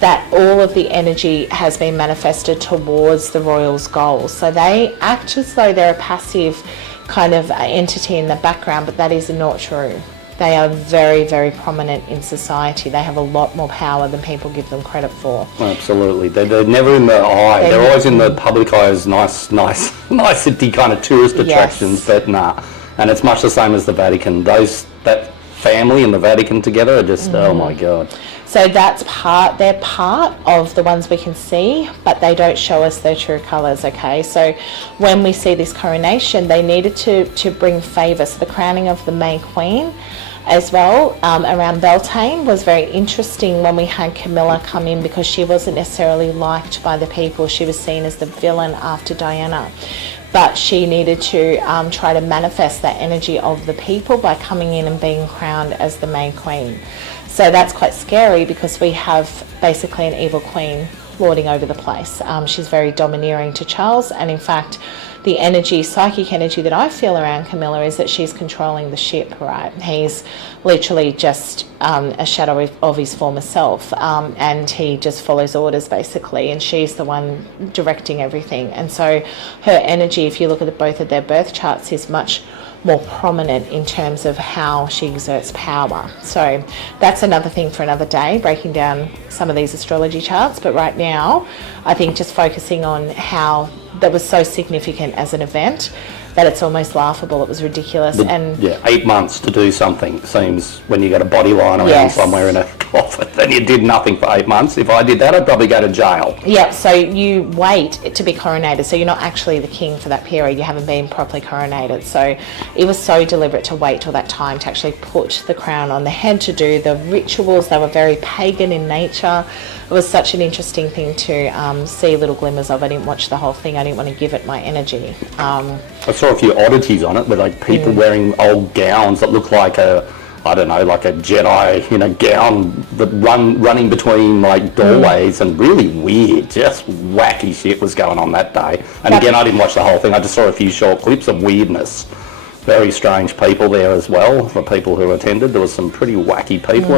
that all of the energy has been manifested towards the royals' goals. So they act as though they're a passive kind of entity in the background, but that is not true. They are very, very prominent in society. They have a lot more power than people give them credit for. Absolutely. They're never in the eye. They're always in the public eye as nicety kind of tourist attractions, but nah. And it's much the same as the Vatican. That family and the Vatican together are just, oh my God. So they're part of the ones we can see, but they don't show us their true colours, okay? So when we see this coronation, they needed to bring favour. So the crowning of the May Queen as well, around Beltane, was very interesting when we had Camilla come in, because she wasn't necessarily liked by the people. She was seen as the villain after Diana. But she needed to try to manifest that energy of the people by coming in and being crowned as the May Queen. So that's quite scary, because we have basically an evil queen lording over the place. She's very domineering to Charles, and in fact, the energy, psychic energy that I feel around Camilla is that she's controlling the ship, right? He's literally just a shadow of his former self, and he just follows orders basically, and she's the one directing everything. And so her energy, if you look at both of their birth charts, is much more prominent in terms of how she exerts power. So that's another thing for another day, breaking down some of these astrology charts. But right now, I think just focusing on how that was so significant as an event that it's almost laughable. It was ridiculous. And 8 months to do something seems, when you got a body lying around somewhere in a coffin, then you did nothing for 8 months. If I did that, I'd probably go to jail. Yeah, so you wait to be coronated, so you're not actually the king for that period. You haven't been properly coronated. So it was so deliberate to wait till that time to actually put the crown on the head, to do the rituals. They were very pagan in nature. It was such an interesting thing to see little glimmers of. I didn't watch the whole thing. I didn't want to give it my energy. I saw a few oddities on it, with like people wearing old gowns that look like like a Jedi, gown that running between like doorways, and really weird, just wacky shit was going on that day. And again, I didn't watch the whole thing. I just saw a few short clips of weirdness. Very strange people there as well. The people who attended, there was some pretty wacky people,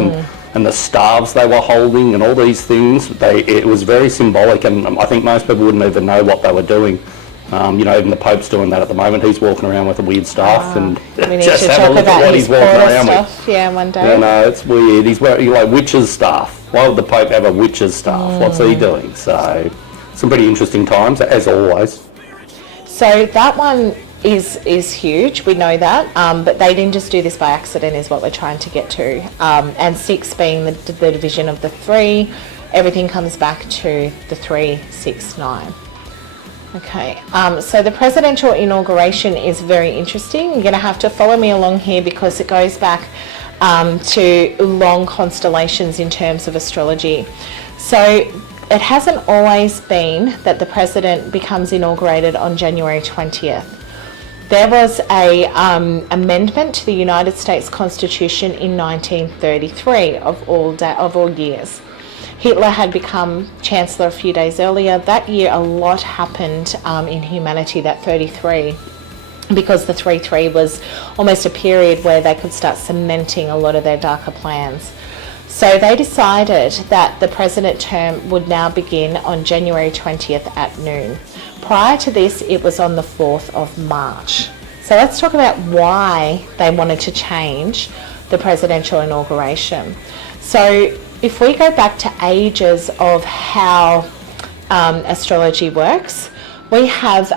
and the staves they were holding and all these things. It was very symbolic, and I think most people wouldn't even know what they were doing. Even the Pope's doing that at the moment. He's walking around with a weird staff, and we need just to have talk a look about at what his he's walking around stuff. with. Yeah, one day. No, it's weird. He's wearing like witch's staff. Why would the Pope have a witch's staff? What's he doing? So, some pretty interesting times, as always. So that one is huge, we know that, but they didn't just do this by accident, is what we're trying to get to. And 6 being the division of the 3, everything comes back to the 369. Okay, so the presidential inauguration is very interesting. You're going to have to follow me along here because it goes back to long constellations in terms of astrology. So it hasn't always been that the president becomes inaugurated on January 20th. There was a amendment to the United States Constitution in 1933 of all years. Hitler had become Chancellor a few days earlier. That year a lot happened in humanity, that 33, because the 33 was almost a period where they could start cementing a lot of their darker plans. So they decided that the president term would now begin on January 20th at noon. Prior to this, it was on the 4th of March. So let's talk about why they wanted to change the presidential inauguration. So if we go back to ages of how astrology works, we have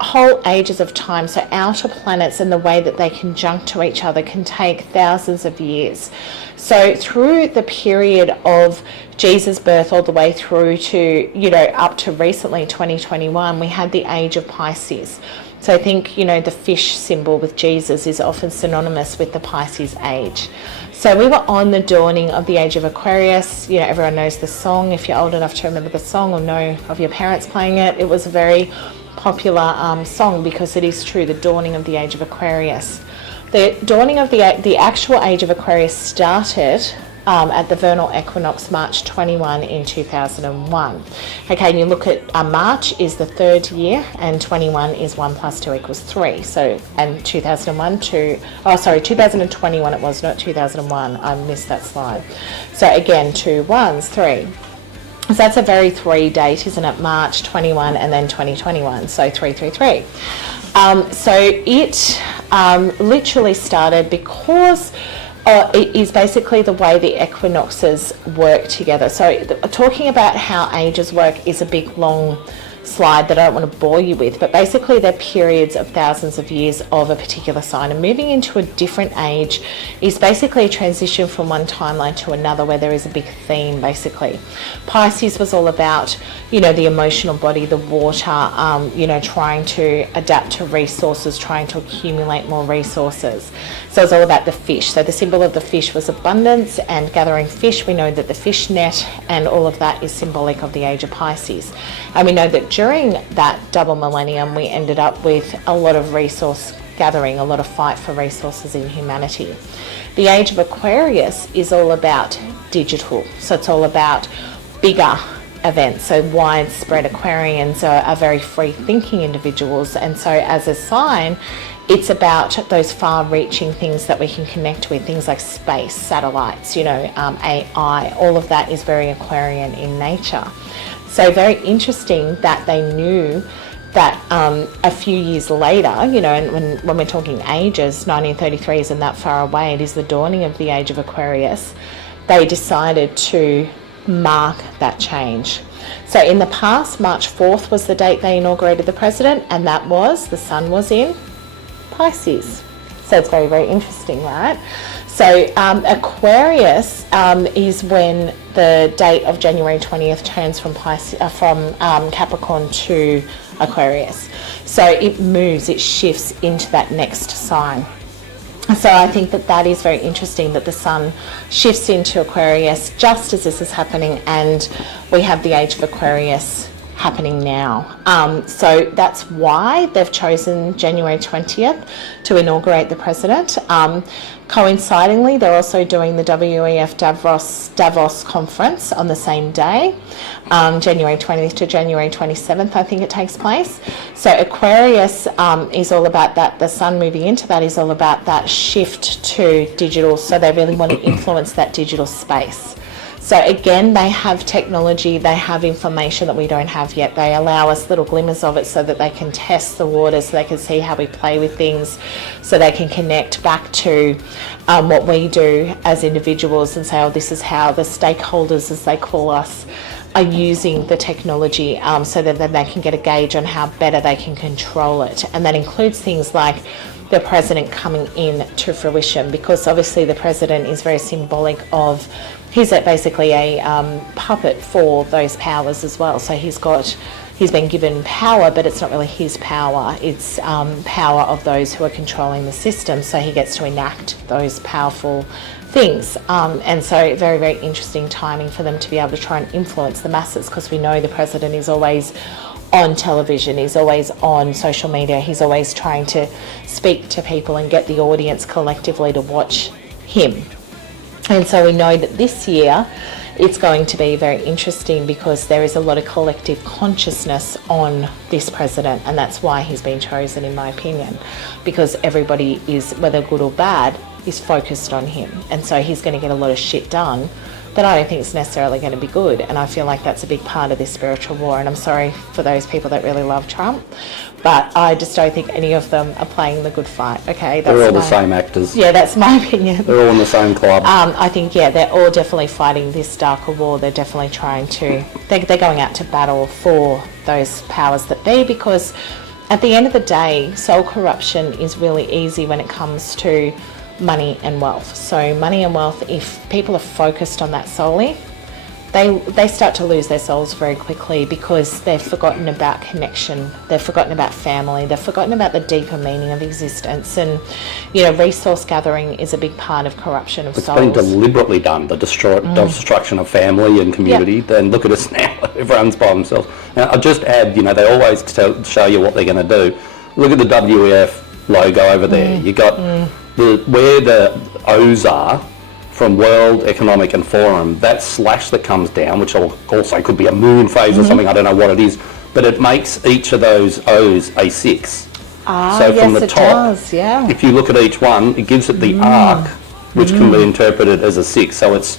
whole ages of time. So outer planets and the way that they conjunct to each other can take thousands of years. So through the period of Jesus' birth all the way through to, up to recently 2021, we had the age of Pisces. So I think, the fish symbol with Jesus is often synonymous with the Pisces age. So we were on the dawning of the age of Aquarius. Everyone knows the song. If you're old enough to remember the song or know of your parents playing it, it was a very popular song because it is true, the dawning of the age of Aquarius. The dawning of the actual age of Aquarius started at the vernal equinox, March 21 in 2001. Okay, and you look at March is the third year, and 21 is 1 + 2 = 3. So, and 2021 it was, not 2001. I missed that slide. So again, 2 1s, 3. So that's a very 3 date, isn't it? March 21 and then 2021. So 333. So it literally started because it is basically the way the equinoxes work together. So talking about how ages work is a big, long slide that I don't want to bore you with, but basically they're periods of thousands of years of a particular sign, and moving into a different age is basically a transition from one timeline to another where there is a big theme. Basically Pisces was all about the emotional body, the water, trying to adapt to resources, trying to accumulate more resources. So it's all about the fish. So the symbol of the fish was abundance and gathering fish. We know that the fish net and all of that is symbolic of the age of Pisces, and we know that during that double millennium we ended up with a lot of resource gathering, a lot of fight for resources in humanity. The age of Aquarius is all about digital, so it's all about bigger events. So widespread Aquarians are very free thinking individuals, and so as a sign it's about those far-reaching things that we can connect with, things like space, satellites, AI, all of that is very Aquarian in nature. So very interesting that they knew that a few years later, and when we're talking ages, 1933 isn't that far away, it is the dawning of the age of Aquarius, they decided to mark that change. So in the past, March 4th was the date they inaugurated the president, and that was, the sun was in Pisces. So it's very, very interesting, right? So Aquarius is when the date of January 20th turns from Capricorn to Aquarius. So it moves, it shifts into that next sign. So I think that is very interesting, that the sun shifts into Aquarius just as this is happening, and we have the age of Aquarius happening now. So that's why they've chosen January 20th to inaugurate the president. Coincidingly, they're also doing the WEF Davos conference on the same day, January 20th to January 27th, I think it takes place. So Aquarius is all about that. The sun moving into that is all about that shift to digital. So they really want to influence that digital space. So again, they have technology, they have information that we don't have yet. They allow us little glimmers of it so that they can test the waters, so they can see how we play with things, so they can connect back to what we do as individuals and say, oh, this is how the stakeholders, as they call us, are using the technology, so that then they can get a gauge on how better they can control it. And that includes things like the president coming in to fruition, because obviously the president is very symbolic of he's basically a puppet for those powers as well. So he's been given power, but it's not really his power. It's power of those who are controlling the system. So he gets to enact those powerful things. And so very, very interesting timing for them to be able to try and influence the masses, because we know the president is always on television, he's always on social media, he's always trying to speak to people and get the audience collectively to watch him. And so we know that this year it's going to be very interesting because there is a lot of collective consciousness on this president, and that's why he's been chosen, in my opinion, because everybody is, whether good or bad, is focused on him. And so he's going to get a lot of shit done that I don't think is necessarily going to be good. And I feel like that's a big part of this spiritual war. And I'm sorry for those people that really love Trump, but I just don't think any of them are playing the good fight. Okay, They're all the same actors. Yeah, that's my opinion. They're all in the same club. I think, yeah, they're all definitely fighting this darker war. They're definitely trying to, they're going out to battle for those powers that be, because at the end of the day, soul corruption is really easy when it comes to money and wealth. So money and wealth, if people are focused on that solely, they start to lose their souls very quickly, because they've forgotten about connection, they've forgotten about family, they've forgotten about the deeper meaning of existence. And resource gathering is a big part of corruption of souls. It's been deliberately done, the destruction of family and community. Yep. Then look at us now, everyone's by themselves. Now I'll just add, they always show you what they're going to do. Look at the WEF logo over there. You got where the O's are from World Economic and Forum, that slash that comes down, which also could be a moon phase or something, I don't know what it is, but it makes each of those O's a 6. So from the top, if you look at each one, it gives it the arc, which can be interpreted as a 6. So it's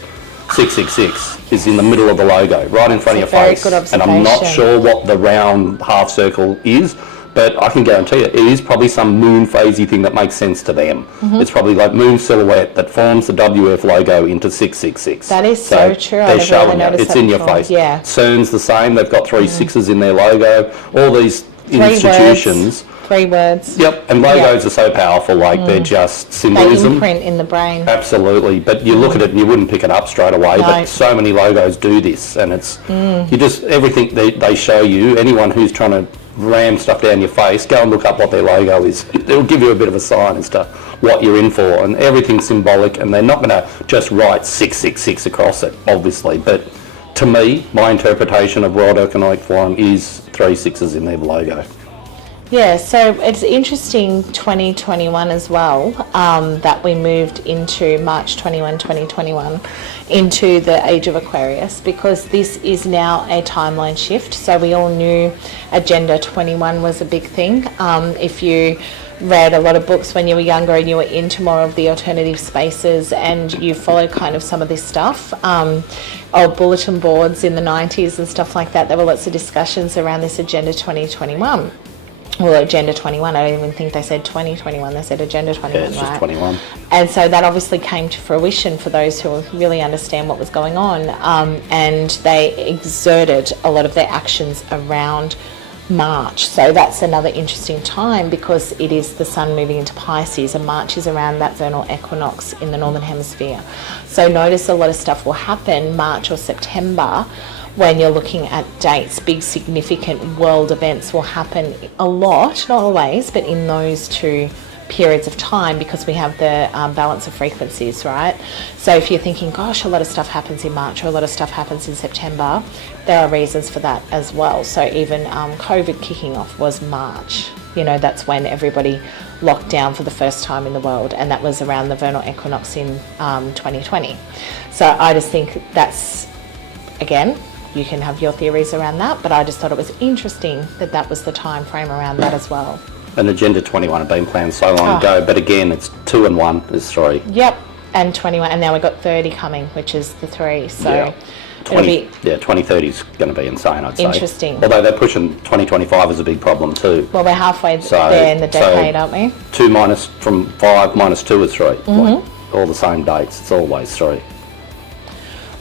666 is in the middle of the logo, right in front of your face. And I'm not sure what the round half circle is, but I can guarantee you, it is probably some moon phasey thing that makes sense to them. It's probably like moon silhouette that forms the WF logo into 666. That is so true. They're showing it. It's in your face. Yeah. CERN's the same. They've got 3 6s in their logo. All these institutions. 3 words. Yep. And logos are so powerful. Like they're just symbolism. They imprint in the brain. Absolutely. But you look at it and you wouldn't pick it up straight away. No. But so many logos do this, and it's you just everything they show you. Anyone who's trying to ram stuff down your face, go and look up what their logo is. It'll give you a bit of a sign as to what you're in for, and everything's symbolic, and they're not going to just write 666 across it, obviously. But to me, my interpretation of World Economic Forum is 3 6s in their logo. Yeah, so it's interesting 2021 as well, that we moved into March 21, 2021 into the age of Aquarius, because this is now a timeline shift. So we all knew Agenda 21 was a big thing. If you read a lot of books when you were younger and you were into more of the alternative spaces and you followed kind of some of this stuff, old bulletin boards in the 90s and stuff like that, there were lots of discussions around this Agenda 2021. Well, Agenda 21, I don't even think they said 2021, they said Agenda 21, yeah, it's just 21. And so that obviously came to fruition for those who really understand what was going on, and they exerted a lot of their actions around March. So that's another interesting time, because it is the sun moving into Pisces, and March is around that vernal equinox in the Northern Hemisphere. So notice a lot of stuff will happen March or September. When you're looking at dates, big significant world events will happen a lot, not always, but in those 2 periods of time, because we have the balance of frequencies, right? So if you're thinking, gosh, a lot of stuff happens in March or a lot of stuff happens in September, there are reasons for that as well. So even COVID kicking off was March. That's when everybody locked down for the first time in the world, and that was around the vernal equinox in 2020. So I just think that's, again, you can have your theories around that, but I just thought it was interesting that was the time frame around that as well. And Agenda 21 had been planned so long ago, but again, it's 2 and 1 is 3. Yep, and 21, and now we've got 30 coming, which is the 3. So 2030 is going to be insane, I'd say. Interesting. Although they're pushing 2025 as a big problem too. Well, we're halfway there in the decade, aren't we? 2 minus from 5 minus 2 is 3. Like, all the same dates. It's always 3.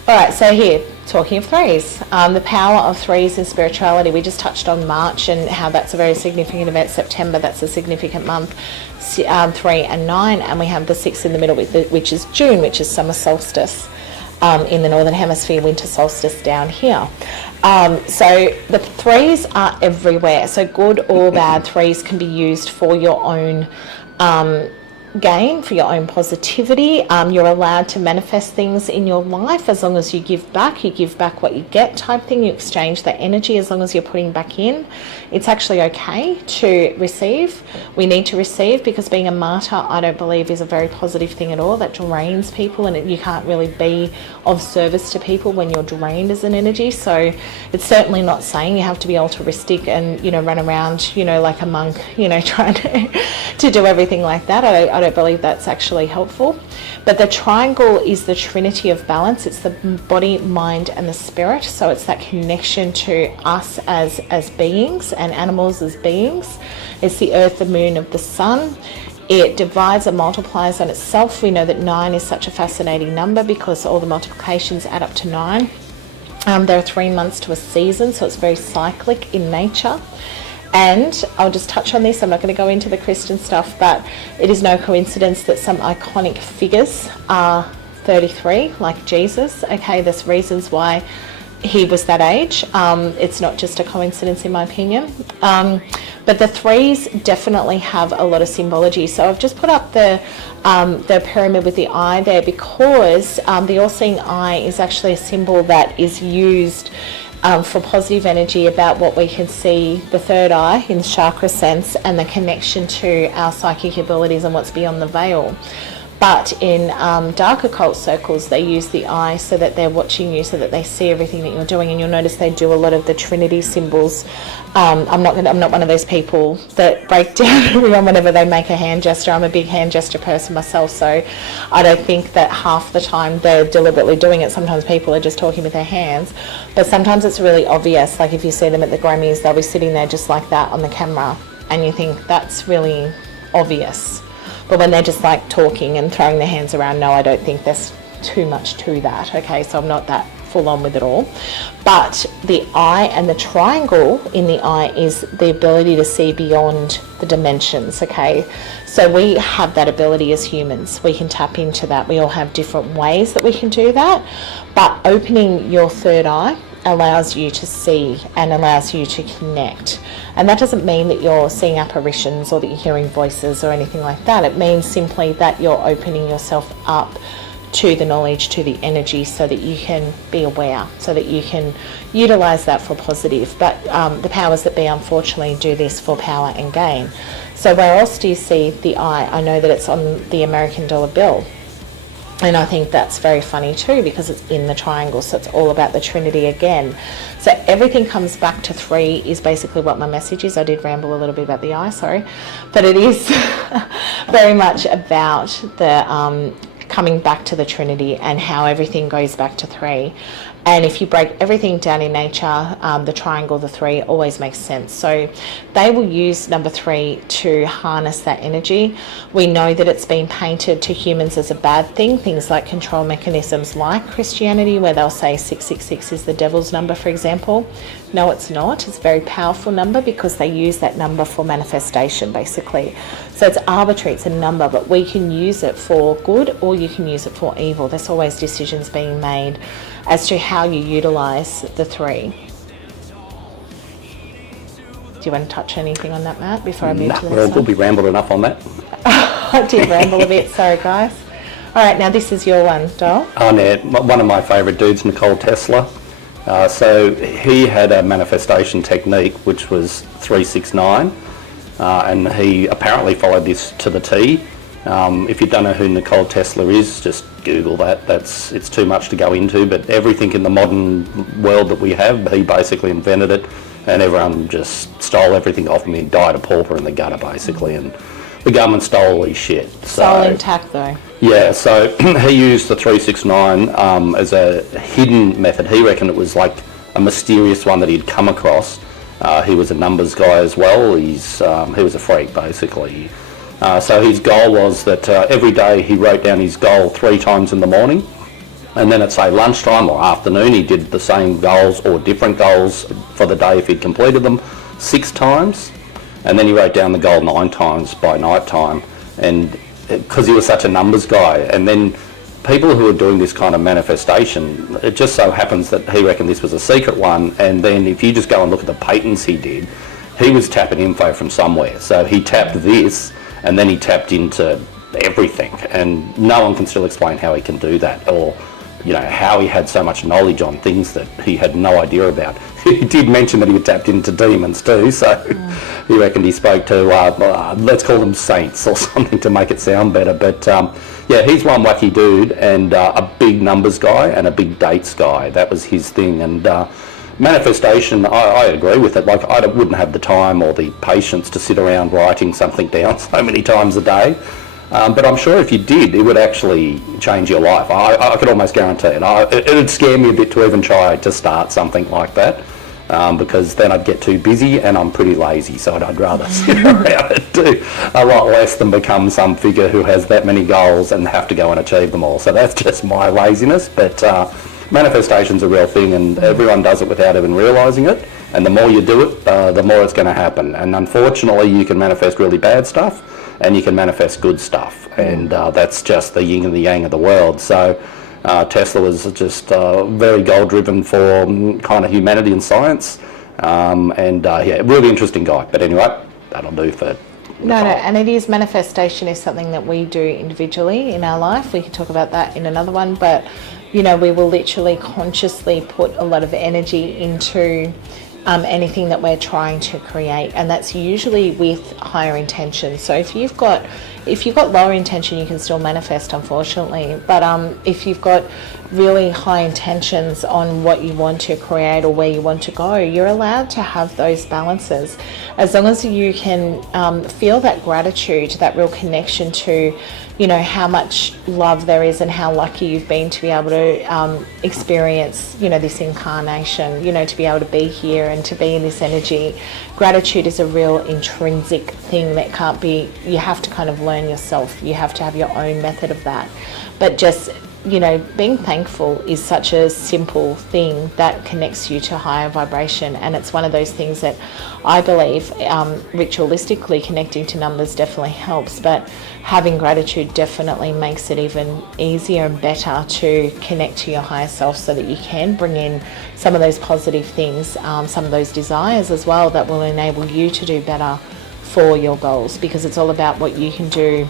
All right, so here, talking of 3s, the power of 3s in spirituality. We just touched on March and how that's a very significant event. September, that's a significant month. 3 and 9, and we have the 6 in the middle, which is June, which is summer solstice. in the Northern Hemisphere, winter solstice down here. So the threes are everywhere. So good or bad, threes can be used for your own gain, for your own positivity. You're allowed to manifest things in your life as long as you give back what you get type thing. You exchange that energy as long as you're putting back in. It's actually okay to receive. We need to receive, because being a martyr, I don't believe, is a very positive thing at all. That drains people, and you can't really be of service to people when you're drained as an energy. So it's certainly not saying you have to be altruistic and, you know, run around, you know, like a monk, you know, trying to do everything like that. I don't believe that's actually helpful. But the triangle is the trinity of balance. It's the body, mind, and the spirit. So it's that connection to us as beings and animals as beings. It's the earth, the moon, of the sun. It divides and multiplies on itself. We know that 9 is such a fascinating number because all the multiplications add up to 9. There are 3 months to a season, so it's very cyclic in nature. And I'll just touch on this, I'm not going to go into the Christian stuff, but it is no coincidence that some iconic figures are 33, like Jesus. Okay, there's reasons why he was that age. It's not just a coincidence, in my opinion. But the threes definitely have a lot of symbology. So I've just put up the pyramid with the eye there, because the all-seeing eye is actually a symbol that is used for positive energy about what we can see, the third eye in chakra sense, and the connection to our psychic abilities and what's beyond the veil. But in dark occult circles, they use the eye so that they're watching you, so that they see everything that you're doing. And you'll notice they do a lot of the Trinity symbols. I'm not one of those people that break down everyone whenever they make a hand gesture. I'm a big hand gesture person myself, so I don't think that half the time they're deliberately doing it. Sometimes people are just talking with their hands, but sometimes it's really obvious. Like if you see them at the Grammys, they'll be sitting there just like that on the camera, and you think that's really obvious. But when they're just like talking and throwing their hands around, no, I don't think there's too much to that. Okay, so I'm not that full on with it all. But the eye and the triangle in the eye is the ability to see beyond the dimensions. Okay, so we have that ability as humans. We can tap into that. We all have different ways that we can do that. But opening your third eye allows you to see and allows you to connect. And that doesn't mean that you're seeing apparitions or that you're hearing voices or anything like that. It means simply that you're opening yourself up to the knowledge, to the energy, so that you can be aware, so that you can utilize that for positive. But the powers that be, unfortunately, do this for power and gain. So where else do you see the eye? I know that it's on the American dollar bill. And I think that's very funny too, because it's in the triangle, so it's all about the Trinity again. So everything comes back to 3 is basically what my message is. I did ramble a little bit about the eye, sorry. But it is very much about the coming back to the Trinity and how everything goes back to 3. And if you break everything down in nature, the triangle, the 3, always makes sense. So they will use number 3 to harness that energy. We know that it's been painted to humans as a bad thing, things like control mechanisms like Christianity, where they'll say 666 is the devil's number, for example. No, it's not. It's a very powerful number because they use that number for manifestation, basically. So it's arbitrary, it's a number, but we can use it for good or you can use it for evil. There's always decisions being made as to how you utilize the 3. Do you want to touch anything on that, Matt, before I move to the next one? We'll be rambled enough on that. I did ramble a bit, sorry guys. All right, now this is your one, Dol. One of my favourite dudes, Nikola Tesla. So he had a manifestation technique which was 369, and he apparently followed this to the T. If you don't know who Nikola Tesla is, just Google that. It's too much to go into, but everything in the modern world that we have, he basically invented it, and everyone just stole everything off him. He died a pauper in the gutter, basically, and the government stole all his shit. Soul intact, though. Yeah, so he used the 369 as a hidden method. He reckoned it was like a mysterious one that he'd come across. He was a numbers guy as well. He was a freak, basically. So his goal was that every day he wrote down his goal 3 times in the morning, and then at say lunchtime or afternoon he did the same goals or different goals for the day if he'd completed them 6 times, and then he wrote down the goal 9 times by night time, and because he was such a numbers guy. And then people who are doing this kind of manifestation, it just so happens that he reckoned this was a secret one, and then if you just go and look at the patents he did, he was tapping info from somewhere. So he tapped this, and then he tapped into everything, and no one can still explain how he can do that, or how he had so much knowledge on things that he had no idea about. He did mention that he had tapped into demons too, so he reckoned he spoke to, let's call them saints or something to make it sound better. But yeah, he's one wacky dude, and a big numbers guy and a big dates guy. That was his thing. And manifestation, I agree with it. Like, I wouldn't have the time or the patience to sit around writing something down so many times a day. But I'm sure if you did, it would actually change your life. I could almost guarantee it. It would scare me a bit to even try to start something like that, because then I'd get too busy, and I'm pretty lazy, so I'd rather sit around and do a lot less than become some figure who has that many goals and have to go and achieve them all. So that's just my laziness. But manifestation's a real thing, and everyone does it without even realising it. And the more you do it, the more it's going to happen. And unfortunately, you can manifest really bad stuff, and you can manifest good stuff, and that's just the yin and the yang of the world. So Tesla was just very goal-driven for kind of humanity and science, and yeah, really interesting guy. But anyway, that'll do for No, and it is, manifestation is something that we do individually in our life. We can talk about that in another one, but we will literally consciously put a lot of energy into anything that we're trying to create, and that's usually with higher intention. So if you've got lower intention, you can still manifest, unfortunately, but if you've got really high intentions on what you want to create or where you want to go, you're allowed to have those balances, as long as you can feel that gratitude, that real connection to how much love there is and how lucky you've been to be able to experience this incarnation, to be able to be here and to be in this energy. Gratitude is a real intrinsic thing that can't be, you have to kind of learn yourself. You have to have your own method of that. But just being thankful is such a simple thing that connects you to higher vibration, and it's one of those things that I believe ritualistically connecting to numbers definitely helps, but having gratitude definitely makes it even easier and better to connect to your higher self, so that you can bring in some of those positive things, some of those desires as well, that will enable you to do better for your goals, because it's all about what you can do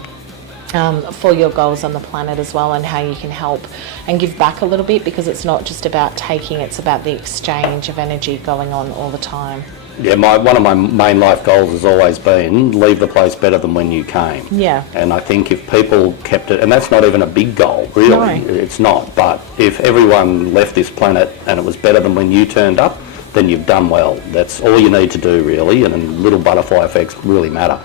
for your goals on the planet as well, and how you can help and give back a little bit, because it's not just about taking, it's about the exchange of energy going on all the time. Yeah, one of my main life goals has always been leave the place better than when you came. Yeah. And I think if people kept it, and that's not even a big goal, really, No. It's not, but if everyone left this planet and it was better than when you turned up, then you've done well. That's all you need to do, really, and then little butterfly effects really matter.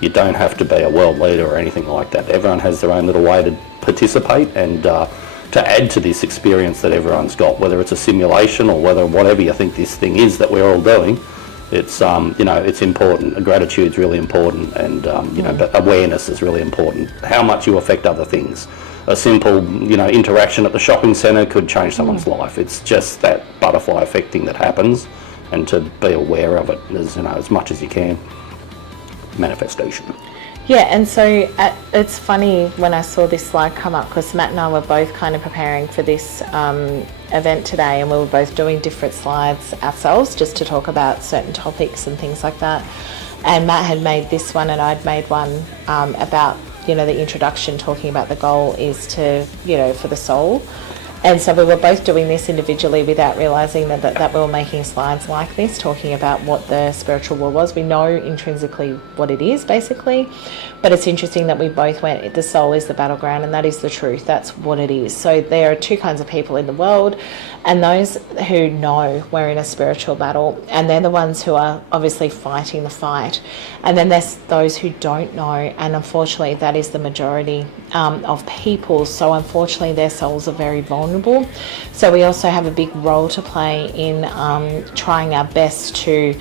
You don't have to be a world leader or anything like that. Everyone has their own little way to participate and to add to this experience that everyone's got, whether it's a simulation or whatever you think this thing is that we're all doing. It's it's important. Gratitude's really important, and but awareness is really important. How much you affect other things. A simple interaction at the shopping centre could change someone's life. It's just that butterfly effect thing that happens, and to be aware of it as much as you can. Manifestation. Yeah, and so it's funny when I saw this slide come up, because Matt and I were both kind of preparing for this event today, and we were both doing different slides ourselves just to talk about certain topics and things like that. And Matt had made this one, and I'd made one about the introduction, talking about the goal is to for the soul. And so we were both doing this individually without realising that we were making slides like this, talking about what the spiritual war was. We know intrinsically what it is, basically, but it's interesting that we both went, the soul is the battleground, and that is the truth. That's what it is. So there are two kinds of people in the world, and those who know we're in a spiritual battle, and they're the ones who are obviously fighting the fight. And then there's those who don't know, and unfortunately that is the majority of people. So unfortunately their souls are very vulnerable. So we also have a big role to play in trying our best to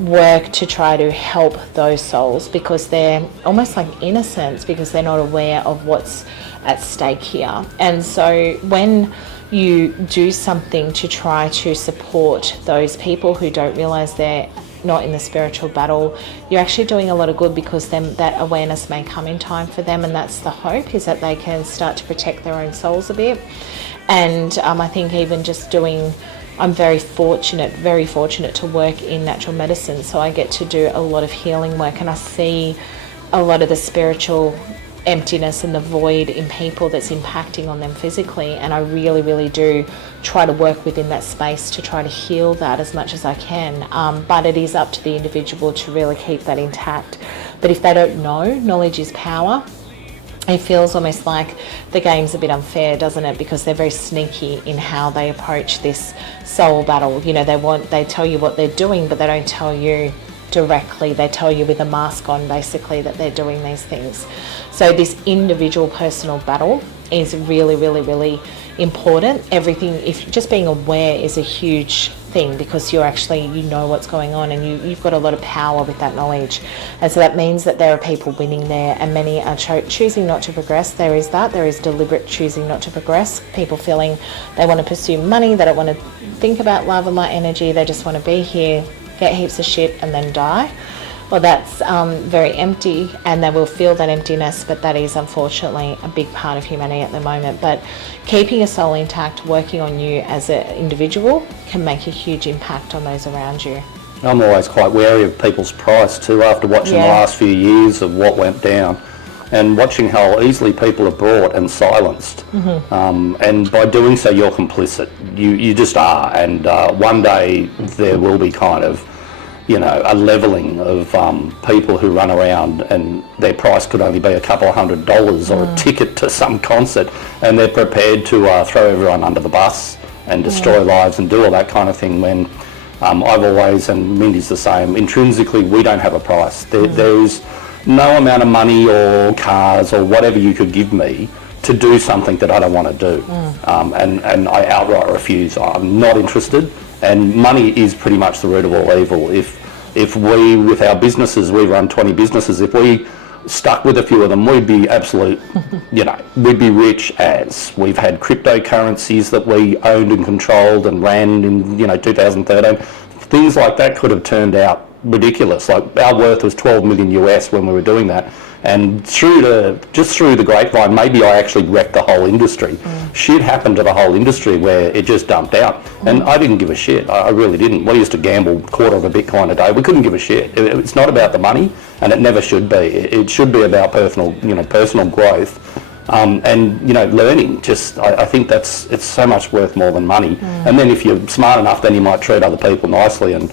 work to try to help those souls, because they're almost like innocents, because they're not aware of what's at stake here. And so when you do something to try to support those people who don't realise they're not in the spiritual battle, you're actually doing a lot of good, because then that awareness may come in time for them, and that's the hope, is that they can start to protect their own souls a bit. And I think even just doing, I'm very fortunate to work in natural medicine, so I get to do a lot of healing work, and I see a lot of the spiritual emptiness and the void in people that's impacting on them physically, and I really, really do try to work within that space to try to heal that as much as I can, but it is up to the individual to really keep that intact. But if they don't know, knowledge is power. It feels almost like the game's a bit unfair, doesn't it? Because they're very sneaky in how they approach this soul battle. You know, they tell you what they're doing, but they don't tell you directly. They tell you with a mask on, basically, that they're doing these things. So this individual personal battle is really, really, really important. Everything, if just being aware is a huge thing, because you're actually, you know what's going on, and you've got a lot of power with that knowledge. And so that means that there are people winning there, and many are choosing not to progress. There is deliberate choosing not to progress. People feeling they want to pursue money, they don't want to think about love and light energy, they just want to be here, get heaps of shit and then die. Well, that's very empty, and they will feel that emptiness, but that is unfortunately a big part of humanity at the moment. But keeping a soul intact, working on you as an individual, can make a huge impact on those around you. I'm always quite wary of people's price too, after watching the last few years of what went down, and watching how easily people are brought and silenced. And by doing so, you're complicit. You just are. And one day there will be kind of, you know, a levelling of people who run around and their price could only be a couple of $100 or a ticket to some concert, and they're prepared to throw everyone under the bus and destroy lives and do all that kind of thing, when I've always, and Mindy's the same, intrinsically we don't have a price. There is no amount of money or cars or whatever you could give me to do something that I don't want to do. And I outright refuse. I'm not interested. And money is pretty much the root of all evil. If we, with our businesses, we run 20 businesses, if we stuck with a few of them, we'd be absolute, you know, we'd be rich as. We've had cryptocurrencies that we owned and controlled and ran in, you know, 2013. Things like that could have turned out ridiculous. Like, our worth was 12 million US when we were doing that. And just through the grapevine, maybe I actually wrecked the whole industry. Shit happened to the whole industry where it just dumped out. And I didn't give a shit. I really didn't. We used to gamble quarter of a Bitcoin a day. We couldn't give a shit. It's not about the money, and it never should be. It should be about personal growth. And, you know, learning. Just, I think it's so much worth more than money. And then if you're smart enough, then you might treat other people nicely and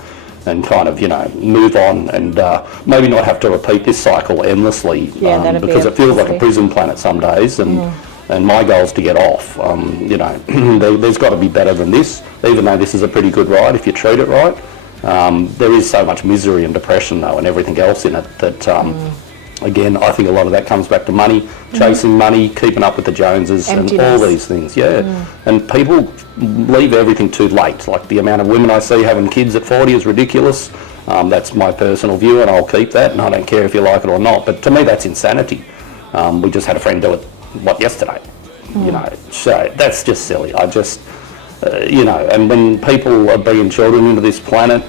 kind of, you know, move on, and maybe not have to repeat this cycle endlessly, because it feels like a prison planet some days, and my goal is to get off. You know, there's got to be better than this, even though this is a pretty good ride if you treat it right. There is so much misery and depression, though, and everything else in it that, again, I think a lot of that comes back to money, chasing money, keeping up with the Joneses, and all these things, And people leave everything too late. Like, the amount of women I see having kids at 40 is ridiculous. That's my personal view, and I'll keep that, and I don't care if you like it or not. But to me, that's insanity. We just had a friend do it, yesterday? You know, so that's just silly. I just, you know, and when people are bringing children into this planet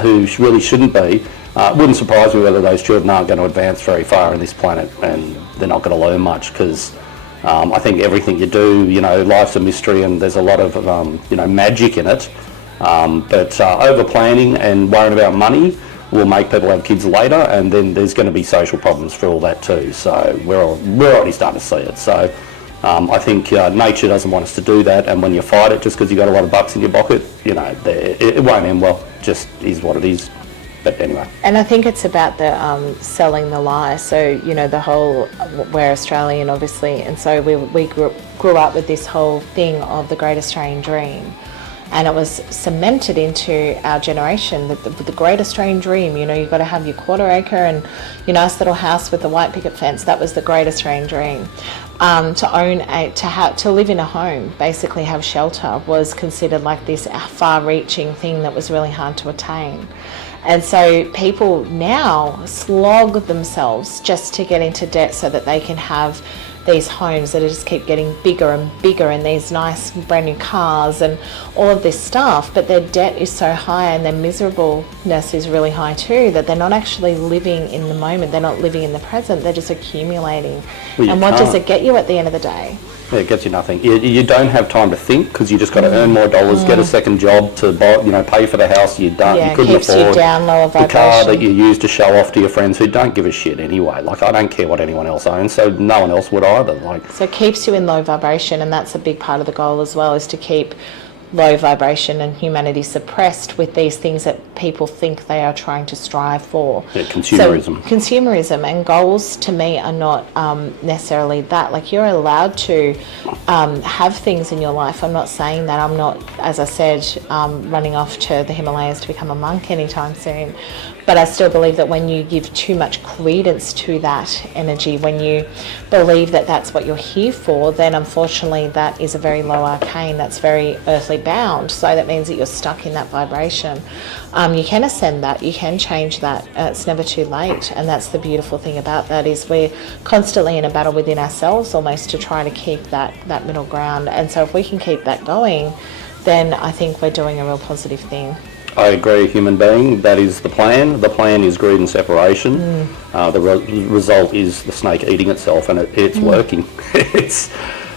who really shouldn't be, it wouldn't surprise me whether those children aren't going to advance very far in this planet, and they're not going to learn much, because I think everything you do, you know, life's a mystery, and there's a lot of, you know, magic in it. But over planning and worrying about money will make people have kids later, and then there's going to be social problems for all that too. So we're already starting to see it. So I think nature doesn't want us to do that, and when you fight it just because you've got a lot of bucks in your pocket, you know, it won't end well. Just is what it is. But anyway. And I think it's about the selling the lie. So, you know, the whole, we're Australian obviously, and so we grew up with this whole thing of the Great Australian Dream, and it was cemented into our generation that the Great Australian Dream, you know, you've got to have your quarter acre and your nice little house with the white picket fence. That was the Great Australian Dream. To live in a home, basically have shelter, was considered like this far-reaching thing that was really hard to attain. And so people now slog themselves just to get into debt so that they can have these homes that just keep getting bigger and bigger, and these nice brand new cars and all of this stuff, but their debt is so high and their miserableness is really high too, that they're not actually living in the moment, they're not living in the present, they're just accumulating. Well, and what does it get you at the end of the day? Yeah, it gets you nothing. You don't have time to think because you just got to earn more dollars, get a second job to buy, pay for the house you don't, Yeah, you couldn't keeps you afford, down, lower the car that vibration. you use to show off to your friends who don't give a shit anyway. Like, I don't care what anyone else owns, so no one else would either. Like, So it keeps you in low vibration, and that's a big part of the goal as well, is to keep low vibration and humanity suppressed with these things that people think they are trying to strive for. yeah, consumerism. So consumerism and goals to me are not necessarily that. Like, you're allowed to have things in your life. I'm not saying that. I'm not, as I said, running off to the Himalayas to become a monk anytime soon. But I still believe that when you give too much credence to that energy, when you believe that that's what you're here for, then unfortunately that is a very low arcane, that's very earthly bound. So that means that you're stuck in that vibration. You can ascend that, you can change that. It's never too late. And that's the beautiful thing about that, is we're constantly in a battle within ourselves almost to try to keep that middle ground. And so if we can keep that going, then I think we're doing a real positive thing. I agree, human being, that is the plan. The plan is greed and separation. The result is the snake eating itself, and it's working. It's,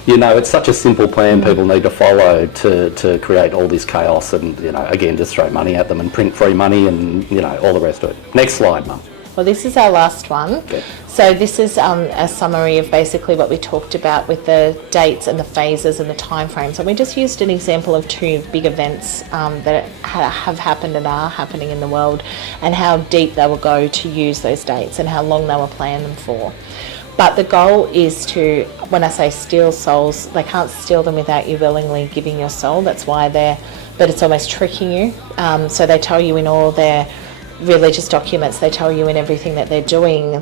it's such a simple plan people need to follow to create all this chaos and, again, just throw money at them and print free money and, all the rest of it. Next slide, Mum. Well, this is our last one. Okay. So this is a summary of basically what we talked about with the dates and the phases and the time frames. And we just used an example of two big events that have happened and are happening in the world, and how deep they will go to use those dates and how long they will plan them for. But the goal is to, when I say steal souls, they can't steal them without you willingly giving your soul. That's why but it's almost tricking you. So they tell you in all their religious documents, they tell you in everything that they're doing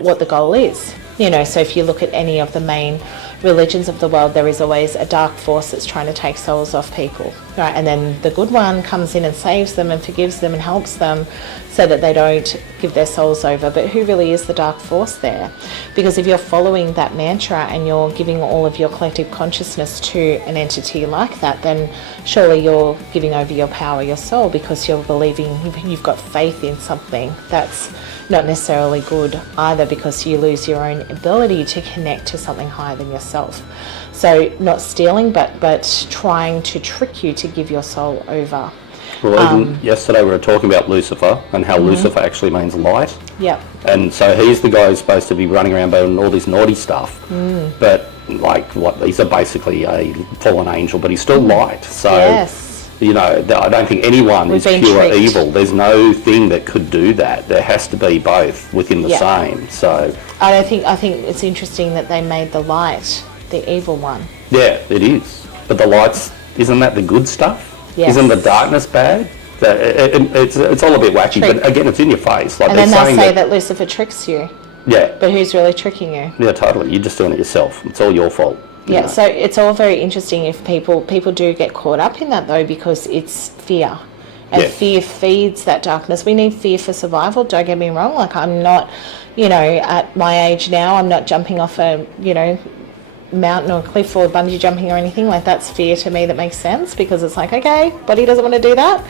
what the goal is. So if you look at any of the main religions of the world, there is always a dark force that's trying to take souls off people, right? And then the good one comes in and saves them and forgives them and helps them so that they don't give their souls over. But who really is the dark force there? Because if you're following that mantra and you're giving all of your collective consciousness to an entity like that, then surely you're giving over your power, your soul, because you're believing, you've got faith in something that's not necessarily good either, because you lose your own ability to connect to something higher than yourself. So not stealing, but trying to trick you to give your soul over. Well, even yesterday we were talking about Lucifer and how Lucifer actually means light. Yep. And so he's the guy who's supposed to be running around doing all this naughty stuff. But he's basically a fallen angel, but he's still light. So, Yes. I don't think anyone We've is been pure tricked. evil. There's no thing that could do that. There has to be both within the Yeah. same. So, I think it's interesting that they made the light the evil one. yeah, it is. But the lights, isn't that the good stuff? Yes. Isn't the darkness bad? It's all a bit wacky, Trick. but again, it's in your face. Like And they're then they'll saying say that Lucifer tricks you, yeah, but who's really tricking you? yeah, totally. You're just doing it yourself. It's all your fault. you Yeah, know. so it's all very interesting if people do get caught up in that though, because it's fear. And Yeah. fear feeds that darkness. We need fear for survival, don't get me wrong. Like, I'm not, at my age now, I'm not jumping off a, mountain or cliff or bungee jumping or anything. Like, that's fear to me that makes sense, because it's like, okay, body doesn't want to do that.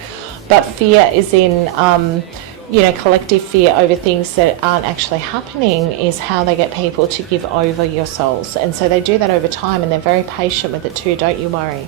But fear is in, collective fear over things that aren't actually happening is how they get people to give over your souls. And so they do that over time, and they're very patient with it too, don't you worry.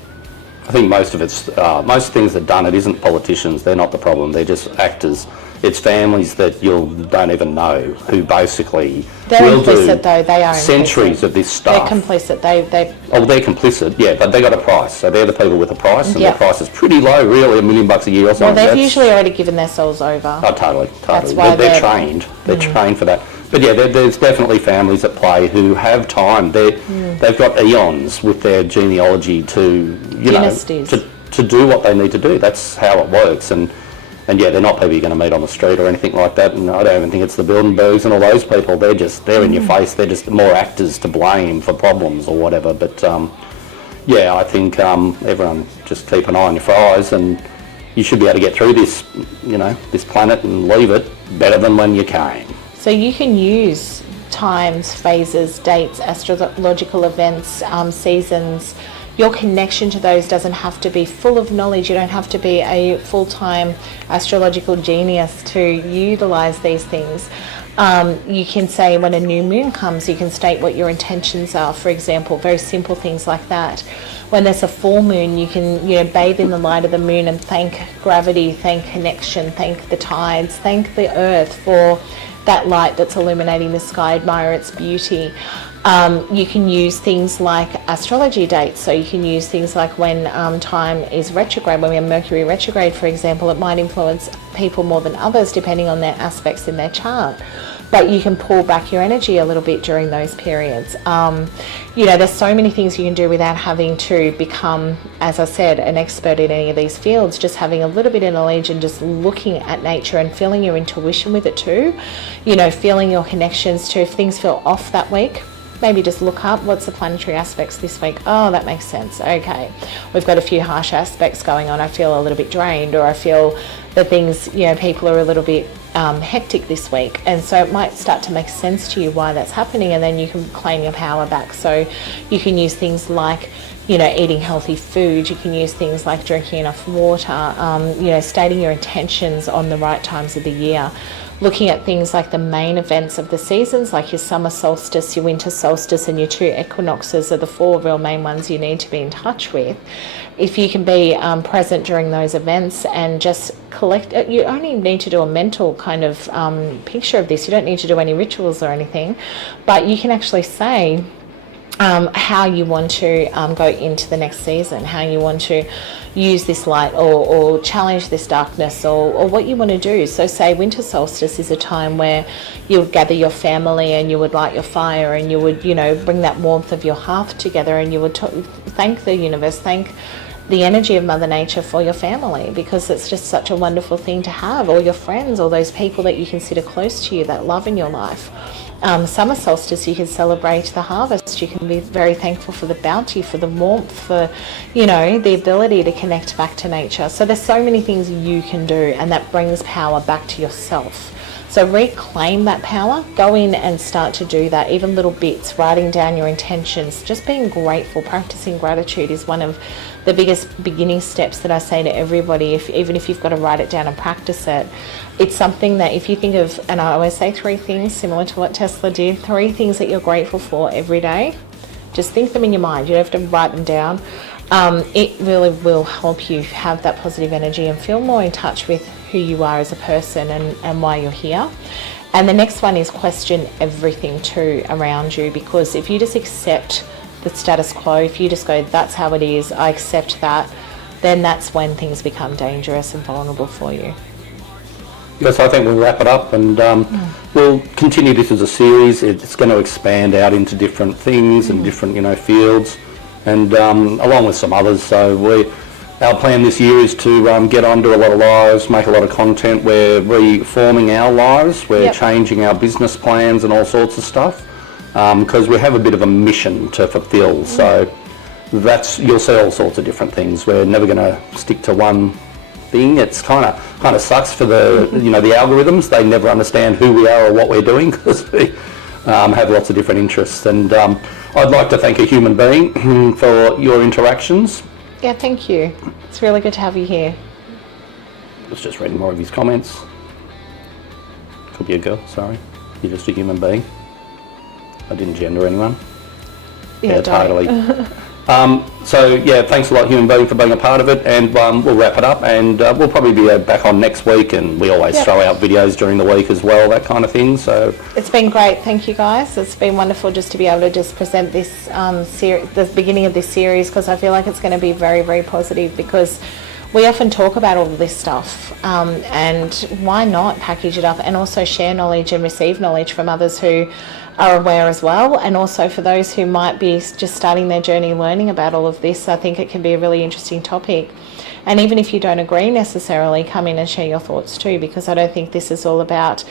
I think most of things that done it isn't politicians. They're not the problem. They're just actors. It's families that you don't even know who basically They're will implicit do though, they are centuries implicit. of this They're stuff. complicit. They They're complicit, yeah, but they got a price. So they're the people with a price, and Yeah. their price is pretty low, really, $1 million a year or well, something. they've That's- usually already given their souls over. Oh, totally. That's why They're they're- trained. They're trained for that. But yeah, there's definitely families at play who have time. They've got eons with their genealogy to, Dynasties. to do what they need to do. That's how it works. And yeah, they're not people you're going to meet on the street or anything like that. And I don't even think it's the Bilderbergs and all those people. They're in your face. They're just more actors to blame for problems or whatever. But yeah, I think everyone just keep an eye on your fries, and you should be able to get through this, this planet and leave it better than when you came. So you can use times, phases, dates, astrological events, seasons. Your connection to those doesn't have to be full of knowledge. You don't have to be a full-time astrological genius to utilize these things. You can say when a new moon comes, you can state what your intentions are, for example, very simple things like that. When there's a full moon, you can, bathe in the light of the moon and thank gravity, thank connection, thank the tides, thank the earth for that light that's illuminating the sky, admire its beauty. You can use things like astrology dates. So you can use things like when time is retrograde, when we have Mercury retrograde, for example, it might influence people more than others depending on their aspects in their chart. But you can pull back your energy a little bit during those periods. There's so many things you can do without having to become, as I said, an expert in any of these fields. Just having a little bit of knowledge and just looking at nature and feeling your intuition with it too. Feeling your connections too. If things feel off that week, maybe just look up what's the planetary aspects this week. Oh, that makes sense. Okay, we've got a few harsh aspects going on. I feel a little bit drained, or I feel that things, people are a little bit hectic this week, and so it might start to make sense to you why that's happening, and then you can claim your power back. So you can use things like eating healthy food. You can use things like drinking enough water, stating your intentions on the right times of the year. Looking at things like the main events of the seasons, like your summer solstice, your winter solstice, and your 2 equinoxes are the 4 real main ones you need to be in touch with. If you can be present during those events and just collect, you only need to do a mental kind of picture of this. You don't need to do any rituals or anything, but you can actually say how you want to go into the next season, how you want to use this light or challenge this darkness, or what you want to do. So say winter solstice is a time where you would gather your family and you would light your fire and you would, bring that warmth of your hearth together, and you would thank the universe, thank the energy of Mother Nature for your family, because it's just such a wonderful thing to have, or your friends, or those people that you consider close to you that love in your life. Summer solstice, you can celebrate the harvest. You can be very thankful for the bounty, for the warmth, for, the ability to connect back to nature. So there's so many things you can do, and that brings power back to yourself. So reclaim that power, go in and start to do that, even little bits, writing down your intentions, just being grateful. Practicing gratitude is one of the biggest beginning steps that I say to everybody. Even if you've got to write it down and practice it, it's something that if you think of, and I always say 3 things similar to what Tesla did, 3 things that you're grateful for every day, just think them in your mind. You don't have to write them down. It really will help you have that positive energy and feel more in touch with who you are as a person and why you're here. And the next one is question everything too around you, because if you just accept the status quo, if you just go, that's how it is, I accept that, then that's when things become dangerous and vulnerable for you. Yes, I think we'll wrap it up, and we'll continue this as a series. It's going to expand out into different things and different, fields, and along with some others. So our plan this year is to get onto a lot of lives, make a lot of content. We're reforming our lives. We're changing our business plans and all sorts of stuff, because we have a bit of a mission to fulfill. So you'll see all sorts of different things. We're never going to stick to one thing. It's kind of sucks for the the algorithms. They never understand who we are or what we're doing, because we have lots of different interests. And I'd like to thank a human being for your interactions. Yeah, thank you. It's really good to have you here. I was just reading more of his comments. Could be a girl, sorry. You're just a human being. I didn't gender anyone. Yeah, totally. Thanks a lot, human being, for being a part of it, and we'll wrap it up, and we'll probably be back on next week, and we always throw out videos during the week as well, that kind of thing. So it's been great. Thank you, guys. It's been wonderful just to be able to just present this the beginning of this series, because I feel like it's going to be very, very positive, because we often talk about all of this stuff, and why not package it up and also share knowledge and receive knowledge from others who are aware as well. And also for those who might be just starting their journey learning about all of this, I think it can be a really interesting topic. And even if you don't agree necessarily, come in and share your thoughts too, because I don't think this is all about,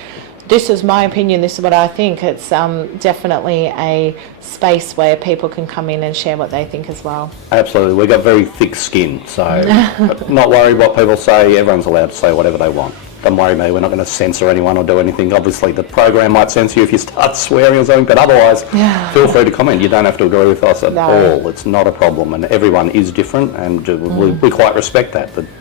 this is my opinion, this is what I think. It's definitely a space where people can come in and share what they think as well. Absolutely. We've got very thick skin, so not worried what people say. Everyone's allowed to say whatever they want. don't worry, mate, we're not going to censor anyone or do anything. Obviously, the program might censor you if you start swearing or something, but otherwise, feel free to comment. You don't have to agree with us at all. It's not a problem, and everyone is different, and we quite respect that. But